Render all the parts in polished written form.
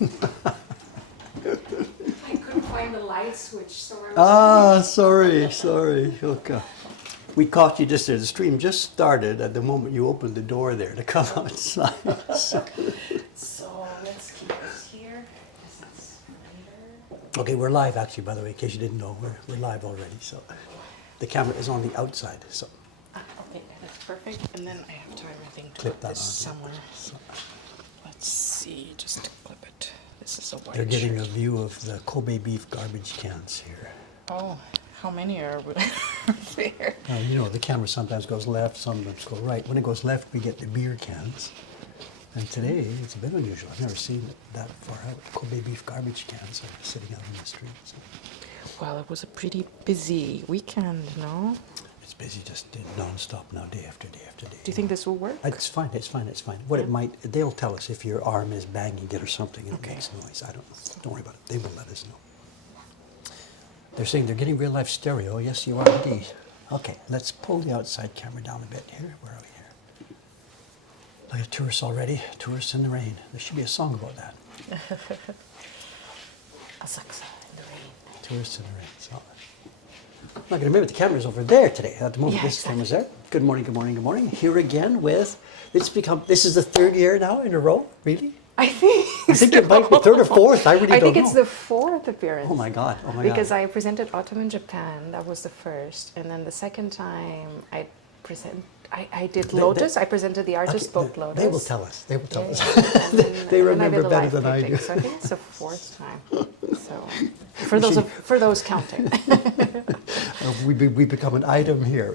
I couldn't find the light switch, so I was... Sorry. Okay. We caught you just there. The stream just started at the moment you opened the door there to come outside. So let's keep this here, because it's later. Okay, we're live actually, by the way, in case you didn't know. We're live already, so the camera is on the outside, so. Okay, that's perfect. And then I have time, I think, to Clip put that this on, somewhere. So Let's see, just to clip it. This is a white they're getting shirt. a view of the Kobe beef garbage cans here. Oh, how many are there? You know, the camera sometimes goes left, sometimes goes right. When it goes left, we get the beer cans. And today, it's a bit unusual. I've never seen it that far out. Kobe beef garbage cans are sitting out in the street. So. Well, it was a pretty busy weekend, no? It's busy, just non-stop now, day after day after day. Do you think this will work? It's fine. What it might, they'll tell us if your arm is banging it or something and it makes noise. I don't know. Don't worry about it. They will let us know. They're saying they're getting real life stereo. Yes, you are indeed. Okay, let's pull the outside camera down a bit here. Where are we here? Look at tourists already. Tourists in the rain. There should be a song about that. Asaksa in the rain. Tourists in the rain. So, I'm not going to remember the camera's over there today. At the moment, Yeah, this camera's there. Good morning, good morning, good morning. Here again with, this is the third year now in a row, really? I think It might be third or fourth. I really don't know. I think it's the fourth appearance. Oh my God. Because I presented autumn in Japan. That was the first, and then the second time I did Lotus. I presented the artist book Lotus. They will tell us. They will tell us. And then- They and then I remember did a better live than I painting. do. So I think it's the fourth time. So for those counting. We become an item here.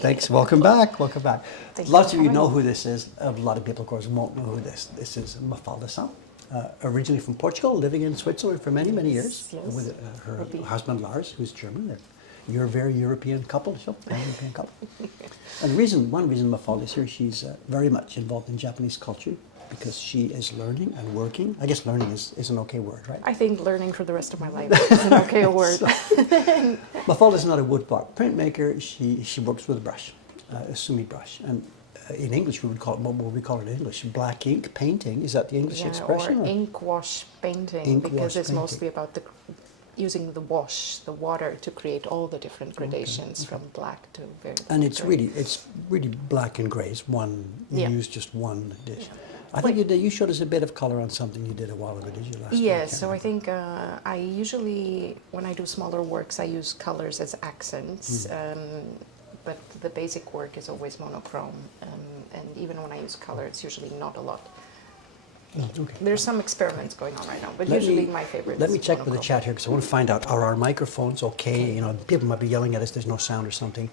Thanks. Welcome back. Welcome back. Thank you Lots for of you having know me. who this is. A lot of people, of course, won't know who this. This is Mafalda-san, originally from Portugal, living in Switzerland for many, many years Yes. with her husband Lars, who's German. You're a very European couple, so very European couple. And one reason Mafalda is here, she's very much involved in Japanese culture because she is learning and working. I guess learning is an okay word, right? I think learning for the rest of my life is an okay word. Mafalda is not a woodblock printmaker. She works with a brush, a sumi brush. And in English, we would call it, what would we call it in English? Black ink painting. Is that the English expression? Or ink wash painting, because it's mostly about using the water to create all the different gradations from black to very. And it's gray. really black and gray. It's one. You use just one dish. I think you showed us a bit of color on something you did a while ago, did you, last week? Yes, so I think I usually, when I do smaller works, I use colors as accents, but the basic work is always monochrome, and even when I use color, it's usually not a lot. Okay. There's some experiments going on right now, but usually my favorite Let is me check with the monochrome. chat here because I want to find out, are our microphones okay? You know, people might be yelling at us, there's no sound or something.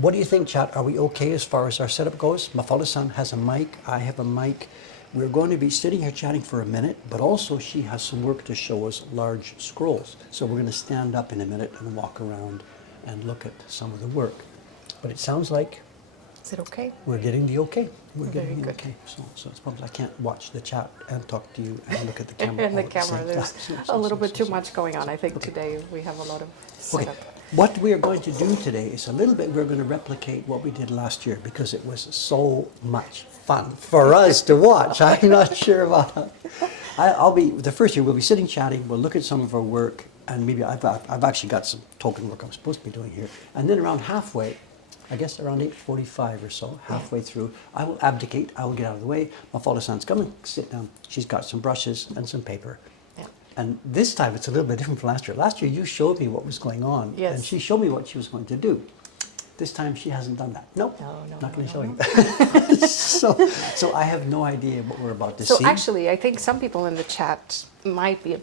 What do you think, chat? Are we okay as far as our setup goes? Mafalda-san has a mic, I have a mic. We're going to be sitting here chatting for a minute, but also she has some work to show us, large scrolls. So we're going to stand up in a minute and walk around and look at some of the work. But it sounds like Is it okay? we're getting the okay. We're Very getting the good. okay. So it's probably I can't watch the chat and talk to you and look at the camera. And the all at camera, same there's time. a little bit too much going on. I think today we have a lot of Okay. setup. What we are going to do today is a little bit, we're going to replicate what we did last year because it was so much fun for us to watch. I'm not sure about that. The first year we'll be sitting chatting, we'll look at some of our work, and maybe I've actually got some token work I'm supposed to be doing here. And then around halfway, I guess around 8:45 or so, halfway through, I will abdicate, I will get out of the way. Mafalda-san's coming, sit down. She's got some brushes and some paper. Yeah. And this time it's a little bit different from last year. Last year you showed me what was going on, Yes. and she showed me what she was going to do. This time she hasn't done that. Nope, No, not going to no, show no. you. so I have no idea what we're about to So see. actually, I think some people in the chat might be a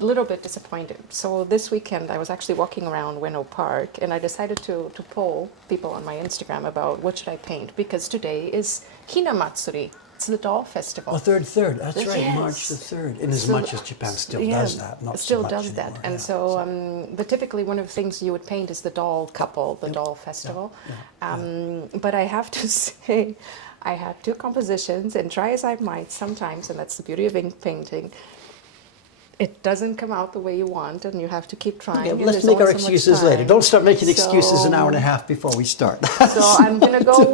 little bit disappointed. So this weekend, I was actually walking around Winnow Park, and I decided to poll people on my Instagram about what should I paint, because today is Hinamatsuri. It's the doll festival. Oh, third. That's right, Yes. March the 3rd. In as So- much as Japan still does that, not still so much does that. anymore. And Yeah. so, but typically one of the things you would paint is the doll couple, the doll festival. But I have to say, I had two compositions, and try as I might sometimes, and that's the beauty of ink painting, it doesn't come out the way you want, and you have to keep trying. Okay, and let's there's make our only so much excuses later. time. Don't start making excuses an hour and a So- half before we start. So I'm going to go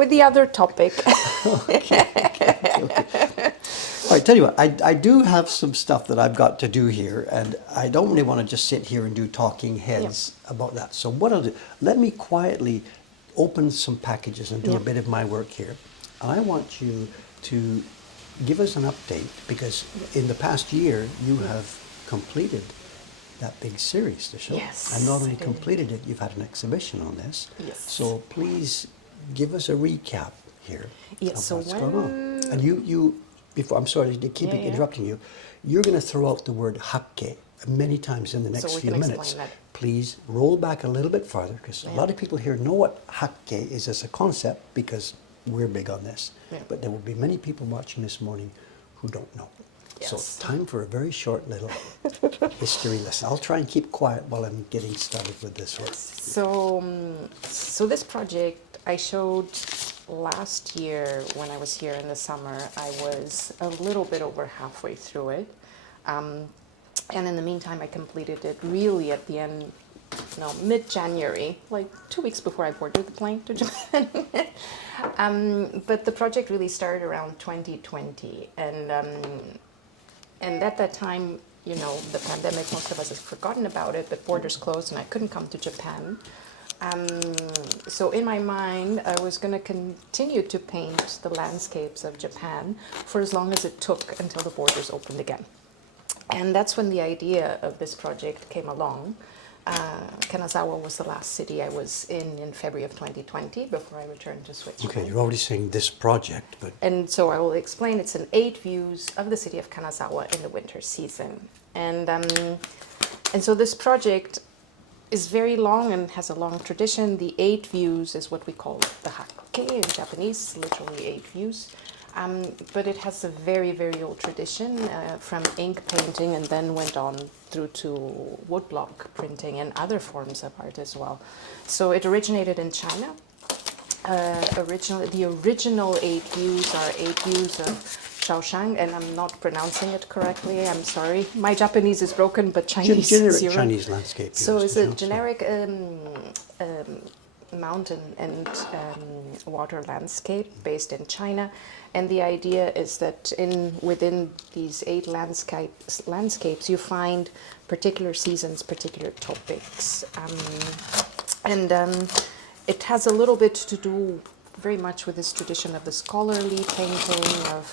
with the other topic. All I tell you what, I do have some stuff that I've got to do here, and I don't really want to just sit here and do talking heads about that. So what I'll do, let me quietly open some packages and do a bit of my work here. And I want you to give us an update, because in the past year you have completed that big series, the show. Yes, And not I only did. completed it, you've had an exhibition on this. Yes. So please give us a recap here Yes, of so what's going on. when- And you, before, I'm sorry to keep Yeah, yeah. interrupting you, you're going to throw out the word hake many times in the next we few can minutes. explain that. Please roll back a little bit farther, because a lot of people here know what hake is as a concept, because we're big on this. Yeah. But there will be many people watching this morning who don't know. So Yes. time for a very short little history lesson. I'll try and keep quiet while I'm getting started with this one. So this project I showed last year when I was here in the summer. I was a little bit over halfway through it. And in the meantime, I completed it really at the end, no, mid-January, like 2 weeks before I boarded the plane to Japan. But the project really started around 2020. And at that time, you know, the pandemic, most of us have forgotten about it, but borders closed and I couldn't come to Japan. So in my mind, I was going to continue to paint the landscapes of Japan for as long as it took until the borders opened again. And that's when the idea of this project came along. Kanazawa was the last city I was in February of 2020 before I returned to Switzerland. Okay, you're already saying this project, but And so I will explain. It's an 8 views of the city of Kanazawa in the winter season. And so this project is very long and has a long tradition. The 8 views is what we call the hake in Japanese, literally 8 views. But it has a very, very old tradition from ink painting, and then went on through to woodblock printing and other forms of art as well. So it originated in China. The original 8 views are 8 views of Shaoshang, and I'm not pronouncing it correctly. I'm sorry. My Japanese is broken, but Chinese is generic zero. Chinese landscape. So views, it's you a know, so- generic mountain and water landscape based in China, and the idea is that within these 8 landscapes you find particular seasons, particular topics, and it has a little bit to do very much with this tradition of the scholarly painting of,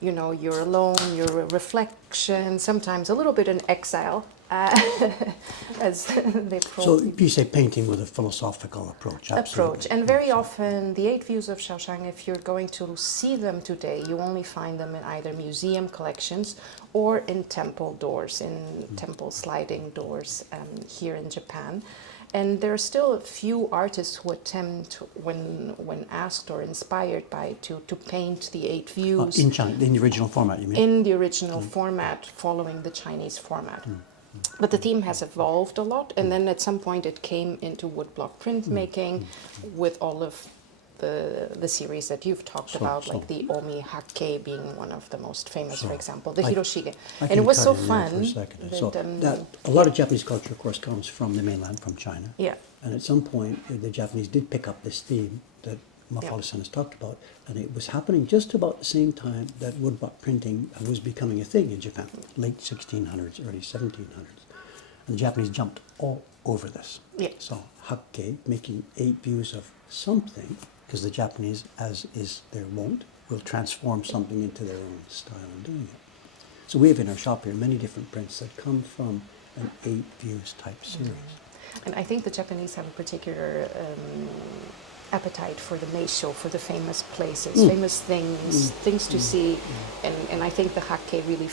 you know, you're alone, you're a reflection, sometimes a little bit in exile, as they So probably you say painting with a philosophical approach, absolutely. And very often the 8 views of Shaoshang, if you're going to see them today, you only find them in either museum collections or in temple doors, in temple sliding doors here in Japan. And there are still a few artists who attempt, when asked or inspired by, to paint the 8 views In China, in the original format, you mean? in the original format, following the Chinese format. But the theme has evolved a lot, and then at some point it came into woodblock printmaking with all of the series that you've talked about, like the Omi Hake being one of the most famous, for example, the Hiroshige. I And can it was cut so in there for fun a second. that, So a lot of Japanese culture, of course, comes from the mainland, from China. Yeah. And at some point, the Japanese did pick up this theme that Mafalda-san has talked about, and it was happening just about the same time that woodblock printing was becoming a thing in Japan, late 1600s, early 1700s. And the Japanese jumped all over this. Yeah. So hake, making 8 views of something, because the Japanese, as is their wont, will transform something into their own style of doing it. So we have in our shop here many different prints that come from an 8 views type series. And I think the Japanese have a particular appetite for the meisho, for the famous places, famous things, things to see, and I think the hake really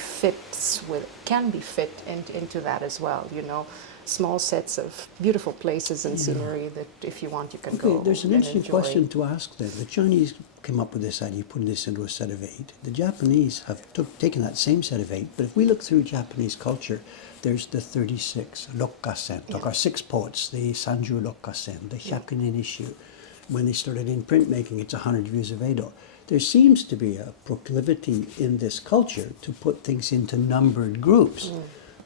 can be fit into that as well. You know, small sets of beautiful places and scenery that, if you want, you can go. There's an and interesting enjoy. question to ask there. The Chinese came up with this idea, putting this into a set of 8. The Japanese have taken that same set of 8, but if we look through Japanese culture, there's the 36 Rokkasen, our 6 poets, the Sanju Rokkasen, the Hyakunin issue. When they started in printmaking, it's 100 views of Edo. There seems to be a proclivity in this culture to put things into numbered groups.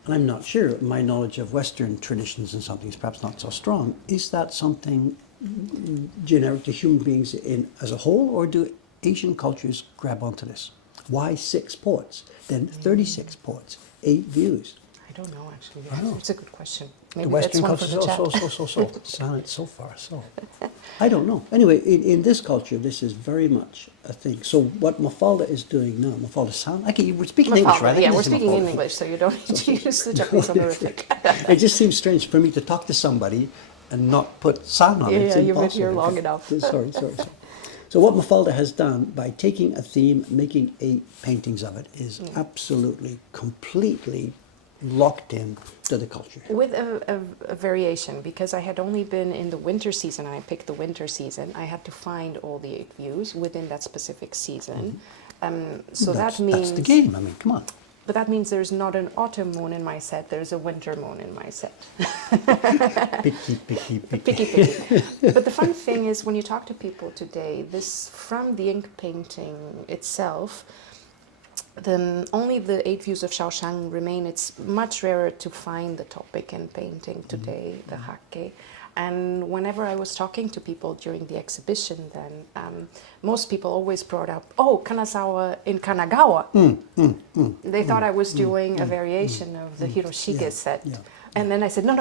And I'm not sure, my knowledge of Western traditions and something is perhaps not so strong. Is that something generic to human beings as a whole, or do Asian cultures grab onto this? Why 6 ports? Then 36 ports, 8 views. I don't know, actually. I know. It's a good question. The Maybe that's Western one for culture, the chat. so. Silent so far, so. I don't know. Anyway, in this culture, this is very much a thing. So what Mafalda is doing now, Mafalda sound, okay, we're speaking English, right? Yeah, we're speaking in English, so you don't need to use the Japanese honorific. It just seems strange for me to talk to somebody and not put sound on it. It's Yeah, you've been impossible. here long enough. Sorry. So what Mafalda has done by taking a theme, making 8 paintings of it, is absolutely, completely locked in to the culture. With a variation, because I had only been in the winter season, I picked the winter season, I had to find all the 8 views within that specific season. So that means... That's the game, I mean, come on. But that means there's not an autumn moon in my set, there's a winter moon in my set. Picky. Picky. But the fun thing is, when you talk to people today, this, from the ink painting itself, then only the 8 views of Shaoshang remain. It's much rarer to find the topic in painting today, the hake. And whenever I was talking to people during the exhibition, then most people always brought up, oh, Kanazawa in Kanagawa. They thought I was doing a variation of the Hiroshige set. Yeah. And then I said, no.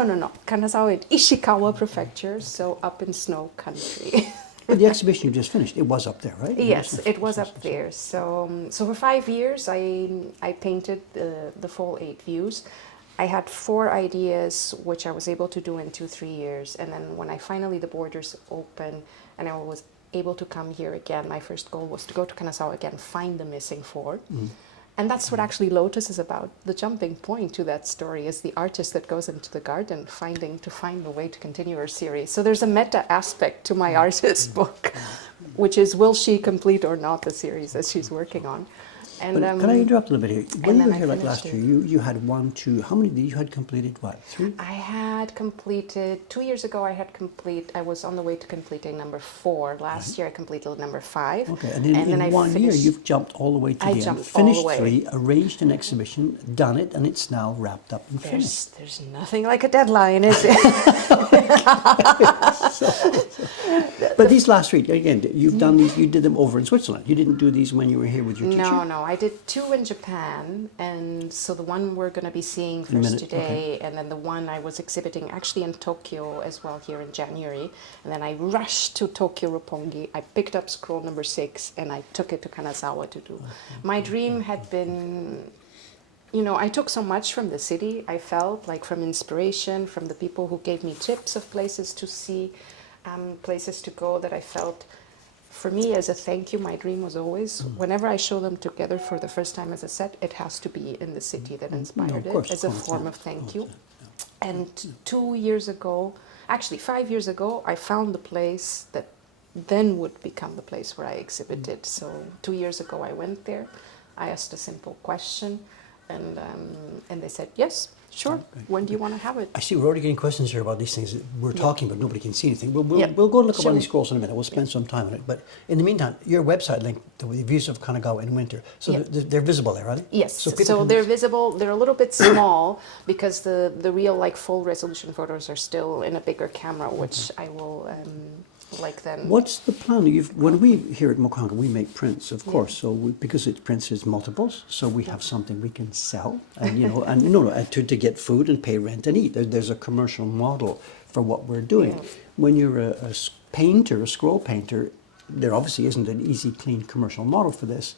Kanazawa in Ishikawa Prefecture, so up in snow country. But the exhibition you just finished, it was up there, right? Yes, it was up there. So for 5 years, I painted the full 8 views. I had 4 ideas, which I was able to do in 2-3 years. And then when the borders opened and I was able to come here again, my first goal was to go to Kanazawa again, find the missing 4. And that's what actually Lotus is about. The jumping point to that story is the artist that goes into the garden to find a way to continue her series. So there's a meta aspect to my artist book, which is, will she complete or not the series that she's working on? And, but can I interrupt a little bit here? When you were here like last it. year, you had 1, 2, how many did you had completed, what, 3? I had completed, 2 years ago I was on the way to completing number 4. Last year I completed number 5. Okay, and in 1 year you've jumped all the way to the end, finished 3, arranged an exhibition, done it, and it's now wrapped up and finished. There's nothing like a deadline, is it? But these last 3, again, you've done these, you did them over in Switzerland. You didn't do these when you were here with your teacher? No, I did 2 in Japan, and so the one we're going to be seeing first today, and then the one I was exhibiting actually in Tokyo as well here in January, and then I rushed to Tokyo Roppongi. I picked up scroll number 6 and I took it to Kanazawa to do. My dream had been, I took so much from the city, I felt like, from inspiration, from the people who gave me tips of places to see, places to go, that I felt, for me, as a thank you, my dream was always, whenever I show them together for the first time as a set, it has to be in the city that inspired it, as a form of thank you. And 2 years ago, actually 5 years ago, I found the place that then would become the place where I exhibited. So 2 years ago I went there, I asked a simple question, and they said, yes, sure, when do you want to have it? I see we're already getting questions here about these things. We're talking, but nobody can see anything. We'll go and look at one of these scrolls in a minute. We'll spend some time on it. But in the meantime, your website link to the views of Kanagawa in winter. So they're visible there, are they? Yes. So they're visible. They're a little bit small because the real full resolution photos are still in a bigger camera, which I will then. What's the plan? When we here at Mokuhankan, we make prints, of course. So because it prints is multiples, so we have something we can sell, and to get food and pay rent and eat. There's a commercial model for what we're doing. Yeah. When you're a painter, a scroll painter, there obviously isn't an easy, clean commercial model for this.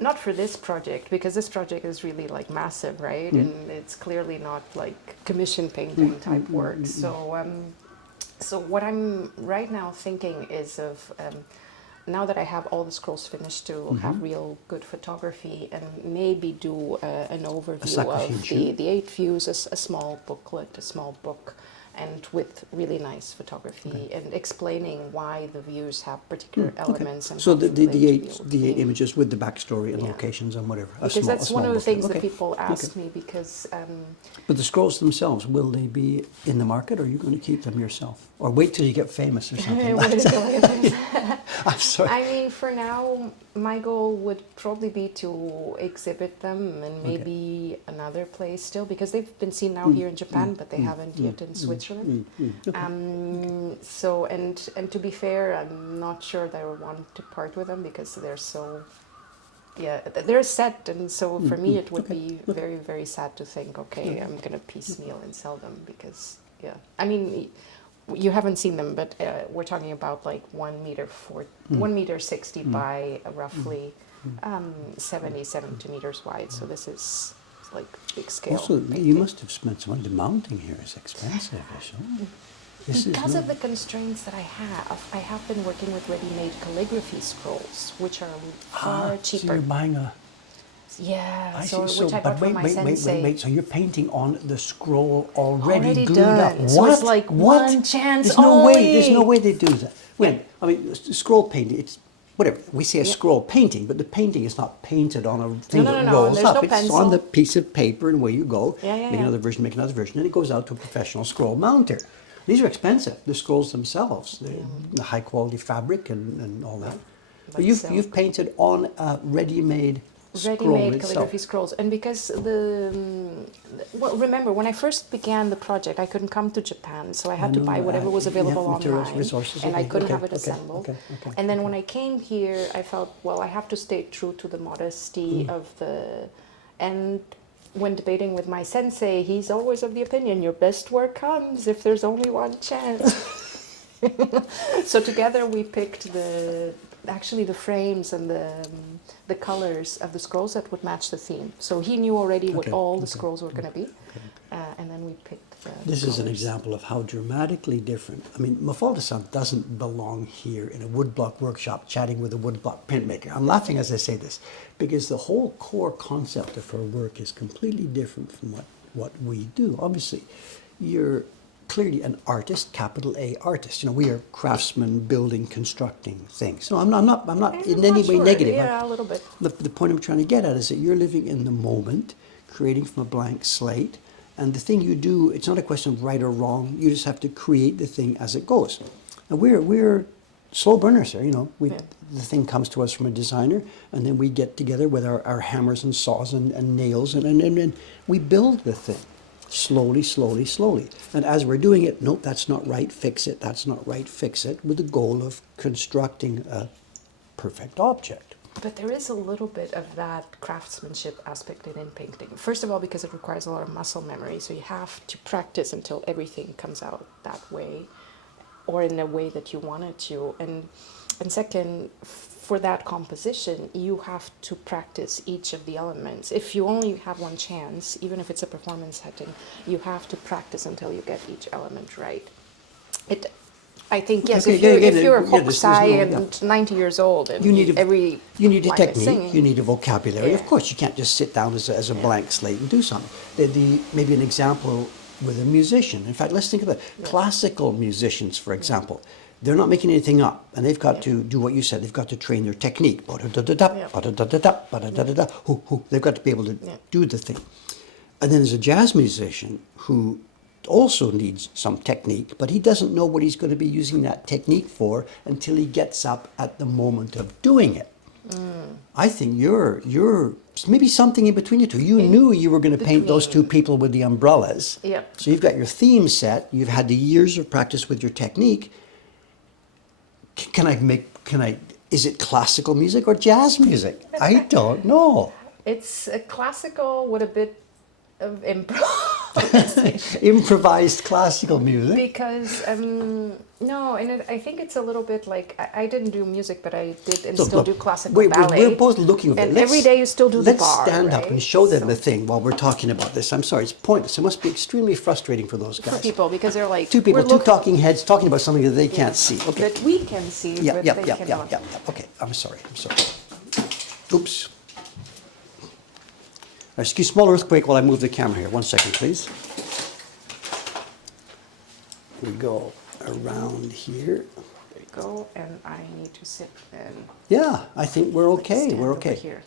Not for this project, because this project is really massive, right? And it's clearly not commission painting type work. So what I'm right now thinking is of, now that I have all the scrolls finished, to have real good photography and maybe do an overview of the 8 views, a small booklet, a small book, and with really nice photography and explaining why the views have particular elements. And so the 8 images with the backstory and locations and whatever. Because that's one of the things that people ask me, because... but the scrolls themselves, will they be in the market, or are you going to keep them yourself? Or wait till you get famous or something? I'm sorry. I mean, for now, my goal would probably be to exhibit them and maybe another place still, because they've been seen now here in Japan, but they haven't yet in Switzerland. So, and to be fair, I'm not sure that I would want to part with them because they're so yeah, they're set, and so for me it would be very, very sad to think, okay, I'm gonna piecemeal and sell them because, yeah, I mean, you haven't seen them, but we're talking about like 1 meter 60 by roughly 70 meters wide. So this is like big scale. Also, painting. you must have spent some money. The mounting here is expensive, isn't it? Because of the constraints that I have been working with ready-made calligraphy scrolls, which are far cheaper. So you're buying a... Yeah, I so see. which I bought from my sensei. Wait. So you're painting on the scroll already glued done. up. So What? it's like What? one chance There's no way. There's only. no way they do that. Wait. I mean, scroll painting. It's whatever we say a scroll painting, but the painting is not painted on a thing that No. rolls There's up. no It's pencil. on the piece of paper, and away you go. Yeah. Make another version. Make another version, and it goes out to a professional scroll mounter. These are expensive. The scrolls themselves, the high quality fabric and all that. But you've painted on a ready-made scroll Ready-made itself. calligraphy scrolls, and because well, remember when I first began the project, I couldn't come to Japan, so I had to buy whatever was available materials, online, resources, and I okay, couldn't okay, have it okay, assembled. okay. And then when I came here, I felt, well, I have to stay true to the modesty of the, and when debating with my sensei, he's always of the opinion your best work comes if there's only one chance. So together we picked actually the frames and the colors of the scrolls that would match the theme. So he knew already what all the scrolls were going to be, and then we picked the This is an colors. example of how dramatically different. I mean, Mafalda-san doesn't belong here in a woodblock workshop chatting with a woodblock printmaker. I'm laughing as I say this because the whole core concept of her work is completely different from what we do. Obviously, you're clearly an artist, capital A artist. You know, we are craftsmen building, constructing things. So I'm not in any way negative. Yeah, a little bit. The point I'm trying to get at is that you're living in the moment, creating from a blank slate, and the thing you do, it's not a question of right or wrong. You just have to create the thing as it goes. And we're slow burners here. You know, the thing comes to us from a designer, and then we get together with our hammers and saws and nails, and we build the thing. Slowly. And as we're doing it, nope, that's not right, fix it, that's not right, fix it, with the goal of constructing a perfect object. But there is a little bit of that craftsmanship aspect in painting. First of all, because it requires a lot of muscle memory, so you have to practice until everything comes out that way, or in a way that you want it to. And second, for that composition, you have to practice each of the elements. If you only have one chance, even if it's a performance setting, you have to practice until you get each element right. I think, yes, if you're Hokusai and 90 years old and you need a line technique, is singing, you need a vocabulary. Yeah. Of course, you can't just sit down as a blank slate and do something. Maybe an example with a musician. In fact, let's think of classical musicians, for example. They're not making anything up, and they've got to do what you said. They've got to train their technique. They've got to be able to do the thing. And then there's a jazz musician who also needs some technique, but he doesn't know what he's going to be using that technique for until he gets up at the moment of doing it. I think you're maybe something in between you two. You knew you were going to paint those two people with the umbrellas. Yep. So you've got your theme set. You've had the years of practice with your technique. Is it classical music or jazz music? I don't know. It's a classical with a bit of improvisation. Improvised classical music? Because, no, and I think it's a little bit like, I didn't do music, but I did and So, still look, do classical ballet. We're both looking at it. And every day you still do the bar, Let's stand up right? and show them the thing while we're talking about this. I'm sorry, it's pointless. It must be extremely frustrating for those guys. For people, because they're like... Two people, we're two talking heads talking about something that they can't see. Okay. That we can see, but they cannot. Okay, I'm sorry. Oops. Excuse small earthquake while I move the camera here. 1 second, please. We go around here. There you go, and I need to sit and... Yeah, I think we're okay. stand We're over okay. here.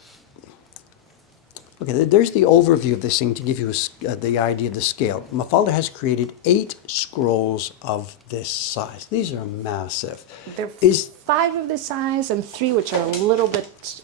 Okay, there's the overview of this thing to give you the idea of the scale. Mafalda has created 8 scrolls of this size. These are massive. There are 5 of this size and 3 which are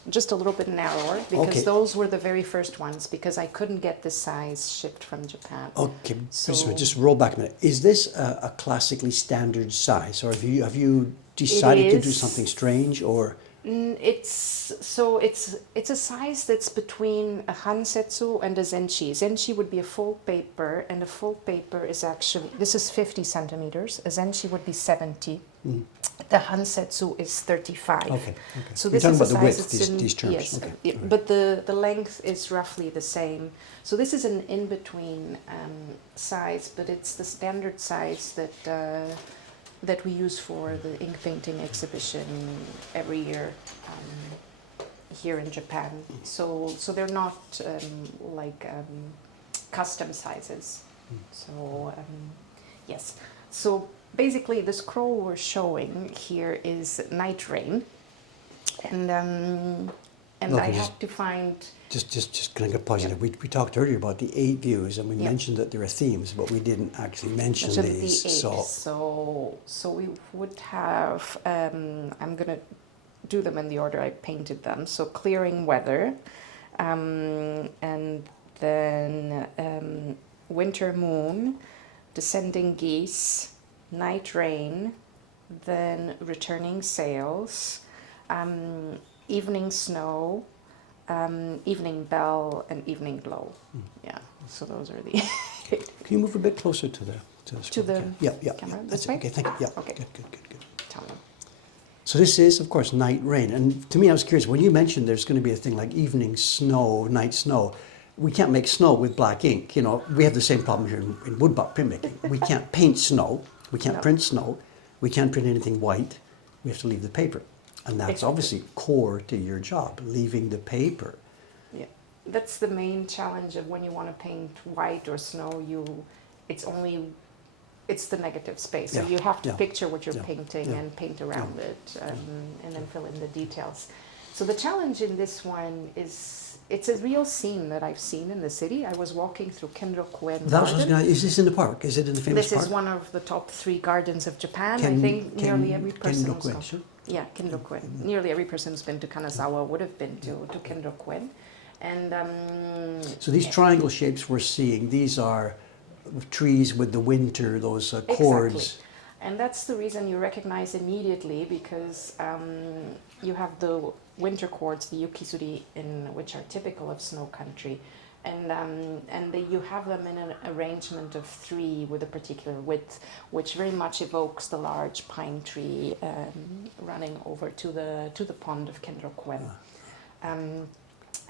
just a little bit narrower, because those were the very first ones, because I couldn't get this size shipped from Japan. Okay, so just roll back a minute. Is this a classically standard size, or have you decided to do is. something strange, or It's a size that's between a hansetsu and a zenshi. Zenshi would be a full paper, and a full paper is actually, this is 50 centimeters. A zenshi would be 70. The hansetsu is 35. okay, okay. So You're this talking is a about the size width, that's these terms. yes, Okay. yeah, All right. but the length is roughly the same. So this is an in-between size, but it's the standard size that we use for the ink painting exhibition every year here in Japan. So they're not custom sizes. So yes. So basically, the scroll we're showing here is Night Rain, and Okay, I had to find. Just kind of pause you there. We talked earlier about the 8 views, and we Yeah. mentioned that there are themes, but we didn't actually mention So these. the eight. So we would have. I'm gonna do them in the order I painted them. So clearing weather, and then winter moon, descending geese, night rain, then returning sails, evening snow, evening bell, and evening glow. Yeah. So those are the. Can you move a bit closer to the To the yeah, camera that's this it. way? Okay, thank you. Yeah, Okay. Good. Tell them. So this is, of course, night rain. And to me, I was curious, when you mentioned there's going to be a thing like evening snow, night snow, we can't make snow with black ink. You know, we have the same problem here in woodblock printmaking. We can't paint snow. We can't No. print snow. We can't print anything white. We have to leave the paper. And that's Exactly. obviously core to your job, leaving the paper. Yeah, that's the main challenge of when you want to paint white or snow. It's the negative space. So Yeah, you have to yeah, picture what you're yeah, painting yeah, and paint around it, and then fill in the details. So the challenge in this one is it's a real scene that I've seen in the city. I was walking through Kendokuen That was, Garden. is this in the park? Is it in the famous This park? is one of the top 3 gardens of Japan. I Ken- think nearly Ken- every person who's Kendokuen, gone. sure. Yeah, Kendokuen. Nearly every person who's been to Kanazawa would have been to Kendokuen. And So these triangle shapes we're seeing, these are trees with the winter, those chords. exactly. And that's the reason you recognize immediately, because you have the winter chords, the yukisuri, which are typical of snow country. And you have them in an arrangement of 3 with a particular width, which very much evokes the large pine tree running over to the pond of Kendokuen.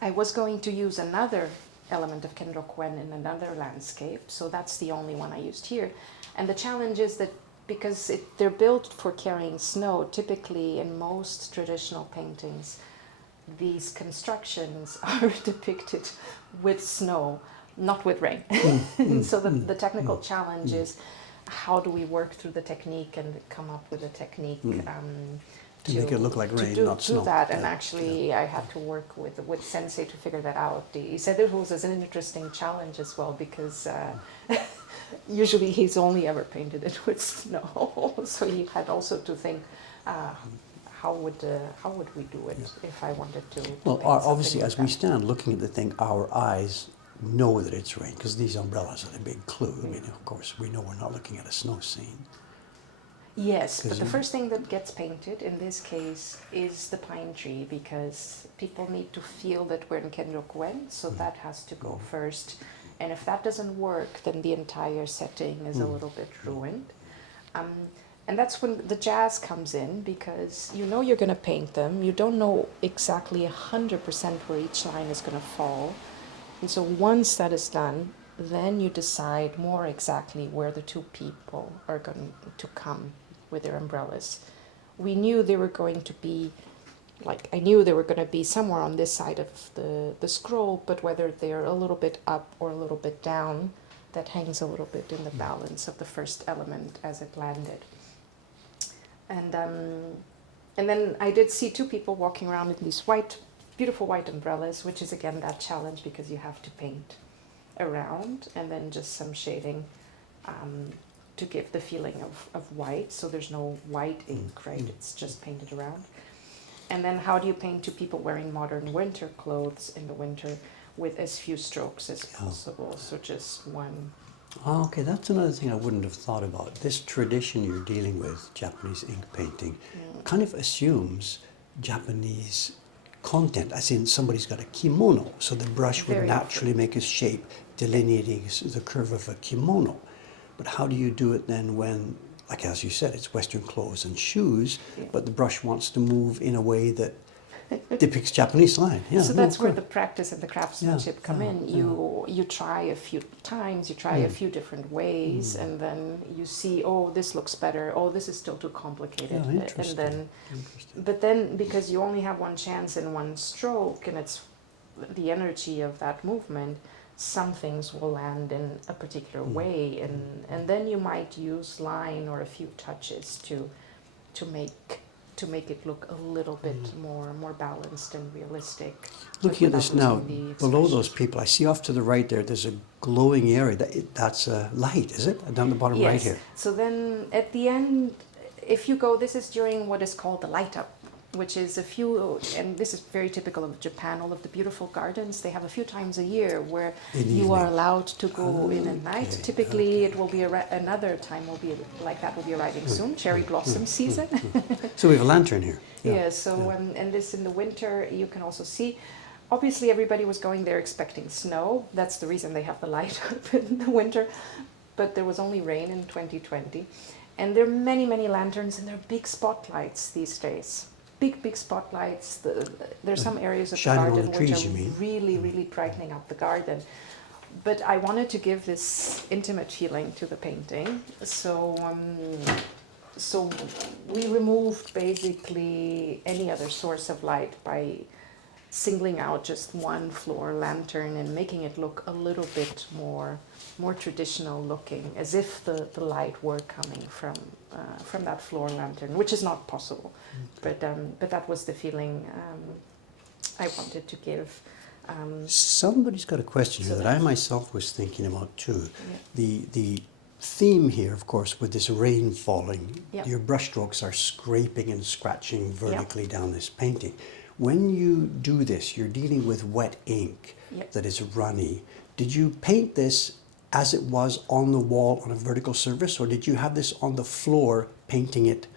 I was going to use another element of Kendokuen in another landscape, so that's the only one I used here. And the challenge is that because they're built for carrying snow, typically in most traditional paintings, these constructions are depicted with snow, not with rain. So the technical challenge is how do we work through the technique and come up with a technique To make it look like rain, not snow. do that. And Yeah, actually, I had to work with Sensei to figure that out. He said it was an interesting challenge as well, because usually he's only ever painted it with snow. So he had also to think, how would we do it if I wanted to Well, paint something obviously, like as we that. stand looking at the thing, our eyes know that it's rain, because these umbrellas are the big clue. I mean, of course, we know we're not looking at a snow scene. Yes, but 'Cause the you- first thing that gets painted in this case is the pine tree, because people need to feel that we're in Kendokuen, so that has to go first. And if that doesn't work, then the entire setting is a little bit ruined. And that's when the jazz comes in, because you know you're going to paint them. You don't know exactly 100% where each line is going to fall. And so once that is done, then you decide more exactly where the 2 people are going to come with their umbrellas. We knew they were going to be, I knew they were going to be somewhere on this side of the scroll, but whether they're a little bit up or a little bit down, that hangs a little bit in the balance of the first element as it landed. And then I did see 2 people walking around with these beautiful white umbrellas, which is again that challenge, because you have to paint around and then just some shading to give the feeling of white. So there's no white ink, right? It's just painted around. And then how do you paint 2 people wearing modern winter clothes in the winter with as few strokes as possible? So just one Oh, okay, that's another thing I wouldn't have thought about. This tradition you're dealing with, Japanese ink painting, kind of assumes Japanese content, as in somebody's got a kimono, so the brush would Very naturally make a shape delineating the curve of a kimono. But how do you do it then when, like as you said, it's Western clothes and shoes, but the brush wants to move in a way that depicts Japanese line? Yeah, So no, that's of where course. the practice and the craftsmanship come in. You try a few times, you try a few different ways, and then you see, oh, this looks better. Oh, this is still too complicated. Yeah, And interesting. then, Interesting. but then because you only have one chance in one stroke, and it's the energy of that movement, some things will land in a particular way, and then you might use line or a few touches to make it look a little bit more balanced and realistic. Looking at without this now, losing the below expression. those people, I see off to the right there, there's a glowing area. That's a light, is it? Down the bottom right Yes. here. So then at the end, if you go, this is during what is called the light up, which is a few, and this is very typical of Japan, all of the beautiful gardens, they have a few times a year where In the you are evening. allowed to go in at night. Okay, Typically it will be, another time will be like that will be arriving soon, cherry blossom season. So we have a lantern here. Yeah, so and this in the winter you can also see. Obviously, everybody was going there expecting snow. That's the reason they have the light up in the winter. But there was only rain in 2020, and there are many, many lanterns, and there are big spotlights these days. Big spotlights. There's some areas of the Shining on garden the which trees, are you mean? really brightening up the garden. But I wanted to give this intimate feeling to the painting, so we removed basically any other source of light by singling out just one floor lantern and making it look a little bit more traditional looking, as if the light were coming from that floor lantern, which is not possible. But that was the feeling I wanted to give. Somebody's got a question here So that I myself was thinking about too. Yeah. The theme here, of course, with this rain falling, Yep. your brushstrokes are scraping and scratching vertically down this painting. When you do this, you're dealing with wet ink Yep. that is runny. Did you paint this as it was on the wall on a vertical surface, or did you have this on the floor, painting it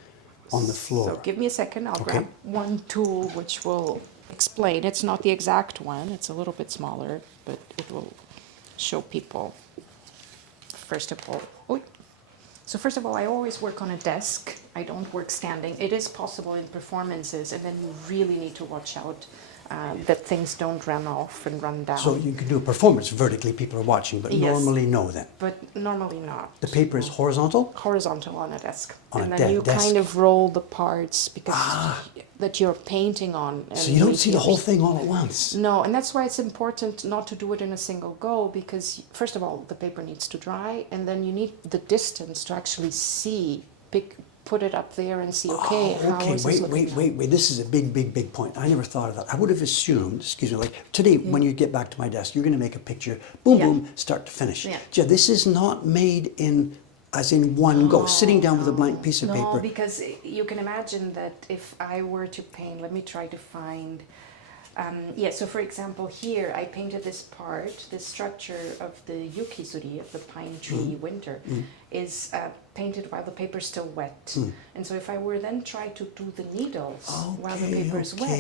on the floor? So give me a second, I'll Okay. grab one tool which will explain. It's not the exact one, it's a little bit smaller, but it will show people. First of all, first of all, I always work on a desk. I don't work standing. It is possible in performances, and then you really need to watch out that things don't run off and run down. So you can do a performance vertically, people are watching, but Yes. normally no then. But normally not. The paper is horizontal? Horizontal on a desk. On and a then you desk. kind of roll the parts because that you're painting on. And So you don't see the making whole thing all at once. No, and that's why it's important not to do it in a single go, because first of all, the paper needs to dry, and then you need the distance to actually see, put it up there and see, okay, how Okay, is this wait, looking now? This is a big point. I never thought of that. I would have assumed, excuse me, like today when you get back to my desk, you're going to make a picture, boom, Yeah. boom, start to finish. Yeah. Yeah, this is not made as in one go, sitting down with a blank piece of No, paper. because you can imagine that if I were to paint, let me try to find, so for example, here I painted this part, the structure of the yukizuri, of the pine tree winter, is painted while the paper's still wet. And so if I were then try to do the needles while the paper is wet,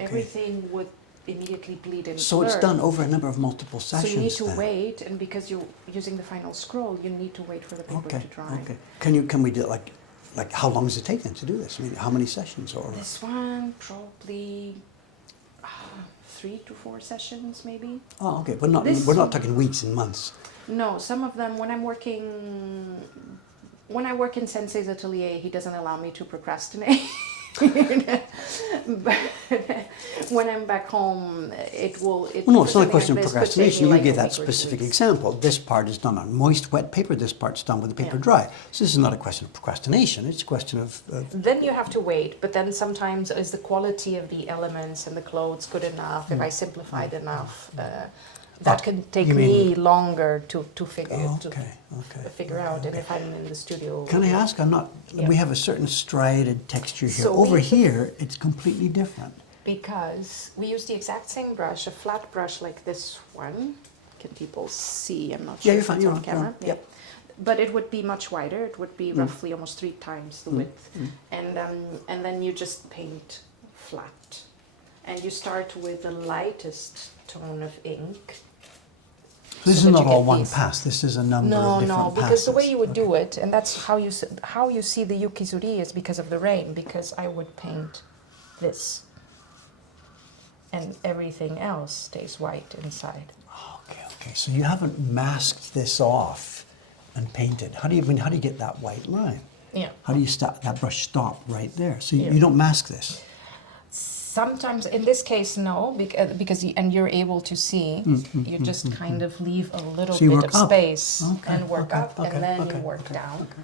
everything would immediately bleed and So it's blur. done over a number of multiple So sessions you need to then. wait, and because you're using the final scroll, you need to wait for the paper Okay, to dry. okay. Can we do it like how long does it take then to do this? I mean, how many sessions or? This one probably 3 to 4 sessions, maybe. Oh, okay, but we're not talking weeks and months. No, some of them when I work in Sensei's atelier, he doesn't allow me to procrastinate. But when I'm back home, Well, no, it's not a question of procrastination. You Like gave a that week or 2 specific weeks. example. This part is done on moist, wet paper. This part's done with the paper Yeah. dry. So this is not a question of procrastination. It's a question of Then you have to wait, but then sometimes is the quality of the elements and the clothes good enough? If I simplified enough, that can take you me mean- longer to figure okay. out. And if I'm in the studio, Can I ask? Yeah. We have a certain striated texture here. So Over we- here, it's completely different. because we use the exact same brush, a flat brush like this one, can people see? I'm not Yeah, sure you're if fine, it's you're on on, camera. you're on. Yep. But it would be much wider. It would be roughly almost 3 times the width. And then you just paint flat. And you start with the lightest tone of ink. This is so that not you all get one these- pass. This is a number of No, different no, passes. because the way you would Okay. do it, and that's how you see the yukizuri is because of the rain, because I would paint this. And everything else stays white inside. Okay, okay. So you haven't masked this off and painted. How do you get that white line? Yeah. How do you stop that brush stop right there? So Yeah. you don't mask this. Sometimes, in this case, no, because and you're able to see, you just kind of leave a little So you bit work of up. space Okay, and work okay, up, okay, and then okay, you work okay, down. okay.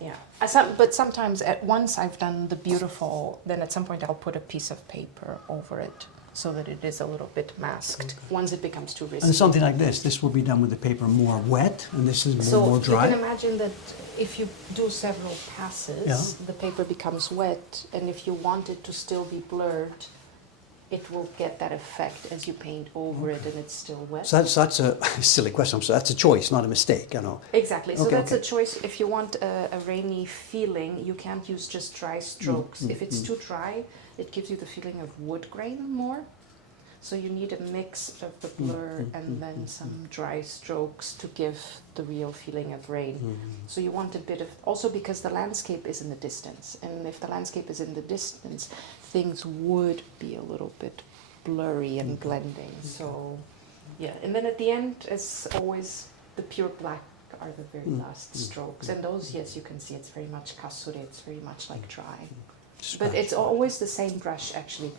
Yeah. But sometimes, at once I've done the beautiful, then at some point I'll put a piece of paper over it so that it is a little bit masked. Once it becomes too risky. And something like this will be done with the paper more wet, and this is So more you dry. can imagine that if you do several passes, Yeah. the paper becomes wet, and if you want it to still be blurred, it will get that effect as you paint over it and it's still wet. So that's a silly question. So that's a choice, not a mistake, I know. Exactly. So Okay, that's okay. a choice. If you want a rainy feeling, you can't use just dry strokes. If it's too dry, it gives you the feeling of wood grain more. So you need a mix of the blur and then some dry strokes to give the real feeling of rain. So you want a bit of, also because the landscape is in the distance. And if the landscape is in the distance, things would be a little bit blurry and blending. So, yeah. And then at the end, as always, the pure black are the very last strokes. And those, yes, you can see it's very much kasure, it's very much like dry. But it's always the same brush, actually.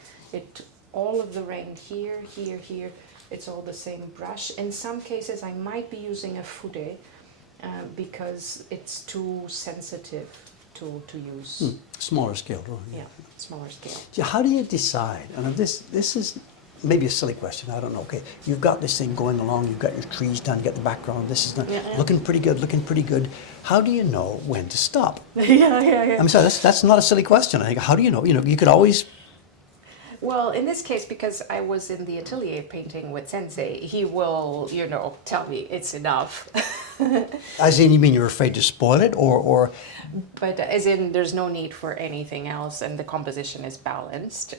All of the rain here, here, here, it's all the same brush. In some cases, I might be using a fude because it's too sensitive to use. Smaller scale drawing. Yeah, smaller scale. So how do you decide? And this is maybe a silly question, I don't know. Okay, you've got this thing going along, you've got your trees done, you got the background, this is done, looking pretty good, looking pretty good. How do you know when to stop? Yeah. I'm sorry, that's not a silly question. I think, how do you know? You know, you could always. Well, in this case, because I was in the atelier painting with Sensei, he will, tell me it's enough. As in, you mean you're afraid to spoil it, or? But as in, there's no need for anything else, and the composition is balanced.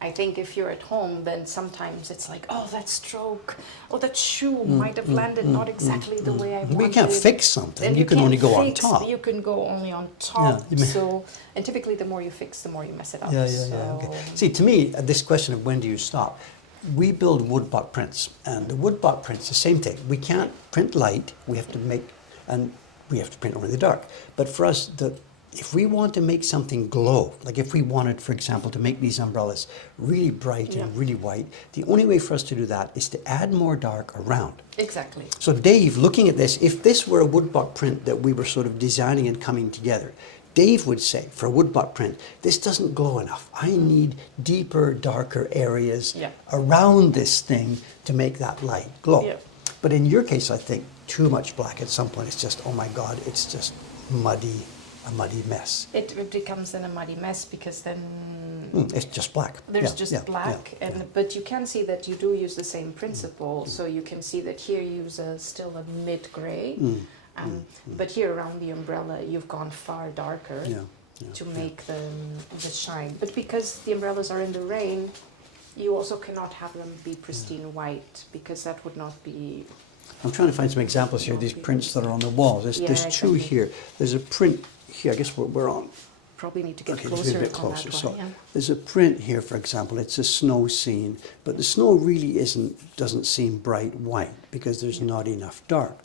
I think if you're at home, then sometimes it's like, oh, that stroke, oh, that shoe might have landed not exactly the way I wanted. But you can't fix something. Then You can can't only go on fix, top. You can go only on top. Yeah, So, and typically, the more you fix, the more you mess it up. Yeah. So, Okay. See, to me, this question of when do you stop, we build wood block prints, and the wood block prints, the same thing. We can't print light. We have to make, and we have to print only the dark. But for us, if we want to make something glow, like if we wanted, for example, to make these umbrellas really bright and really white, the only way for us to do that is to add more dark around. exactly. So Dave, looking at this, if this were a woodblock print that we were sort of designing and coming together, Dave would say, for a woodblock print, this doesn't glow enough. I need deeper, darker areas around this thing to make that light glow. Yeah. But in your case, I think too much black at some point, it's just, oh my God, it's just muddy, a muddy mess. It becomes then a muddy mess because then It's just black. there's just black, but you can see that you do use the same principle. So you can see that here you use still a mid gray, but here around the umbrella you've gone far darker to make the shine. But because the umbrellas are in the rain, you also cannot have them be pristine white because that would not be. I'm trying to find some examples here, these prints that are on the walls. There's two exactly. here. There's a print here, I guess we're on. Probably need to get Okay, closer a bit on closer. that So one. Yeah. there's a print here, for example. It's a snow scene, but the snow really doesn't seem bright white because there's not enough dark.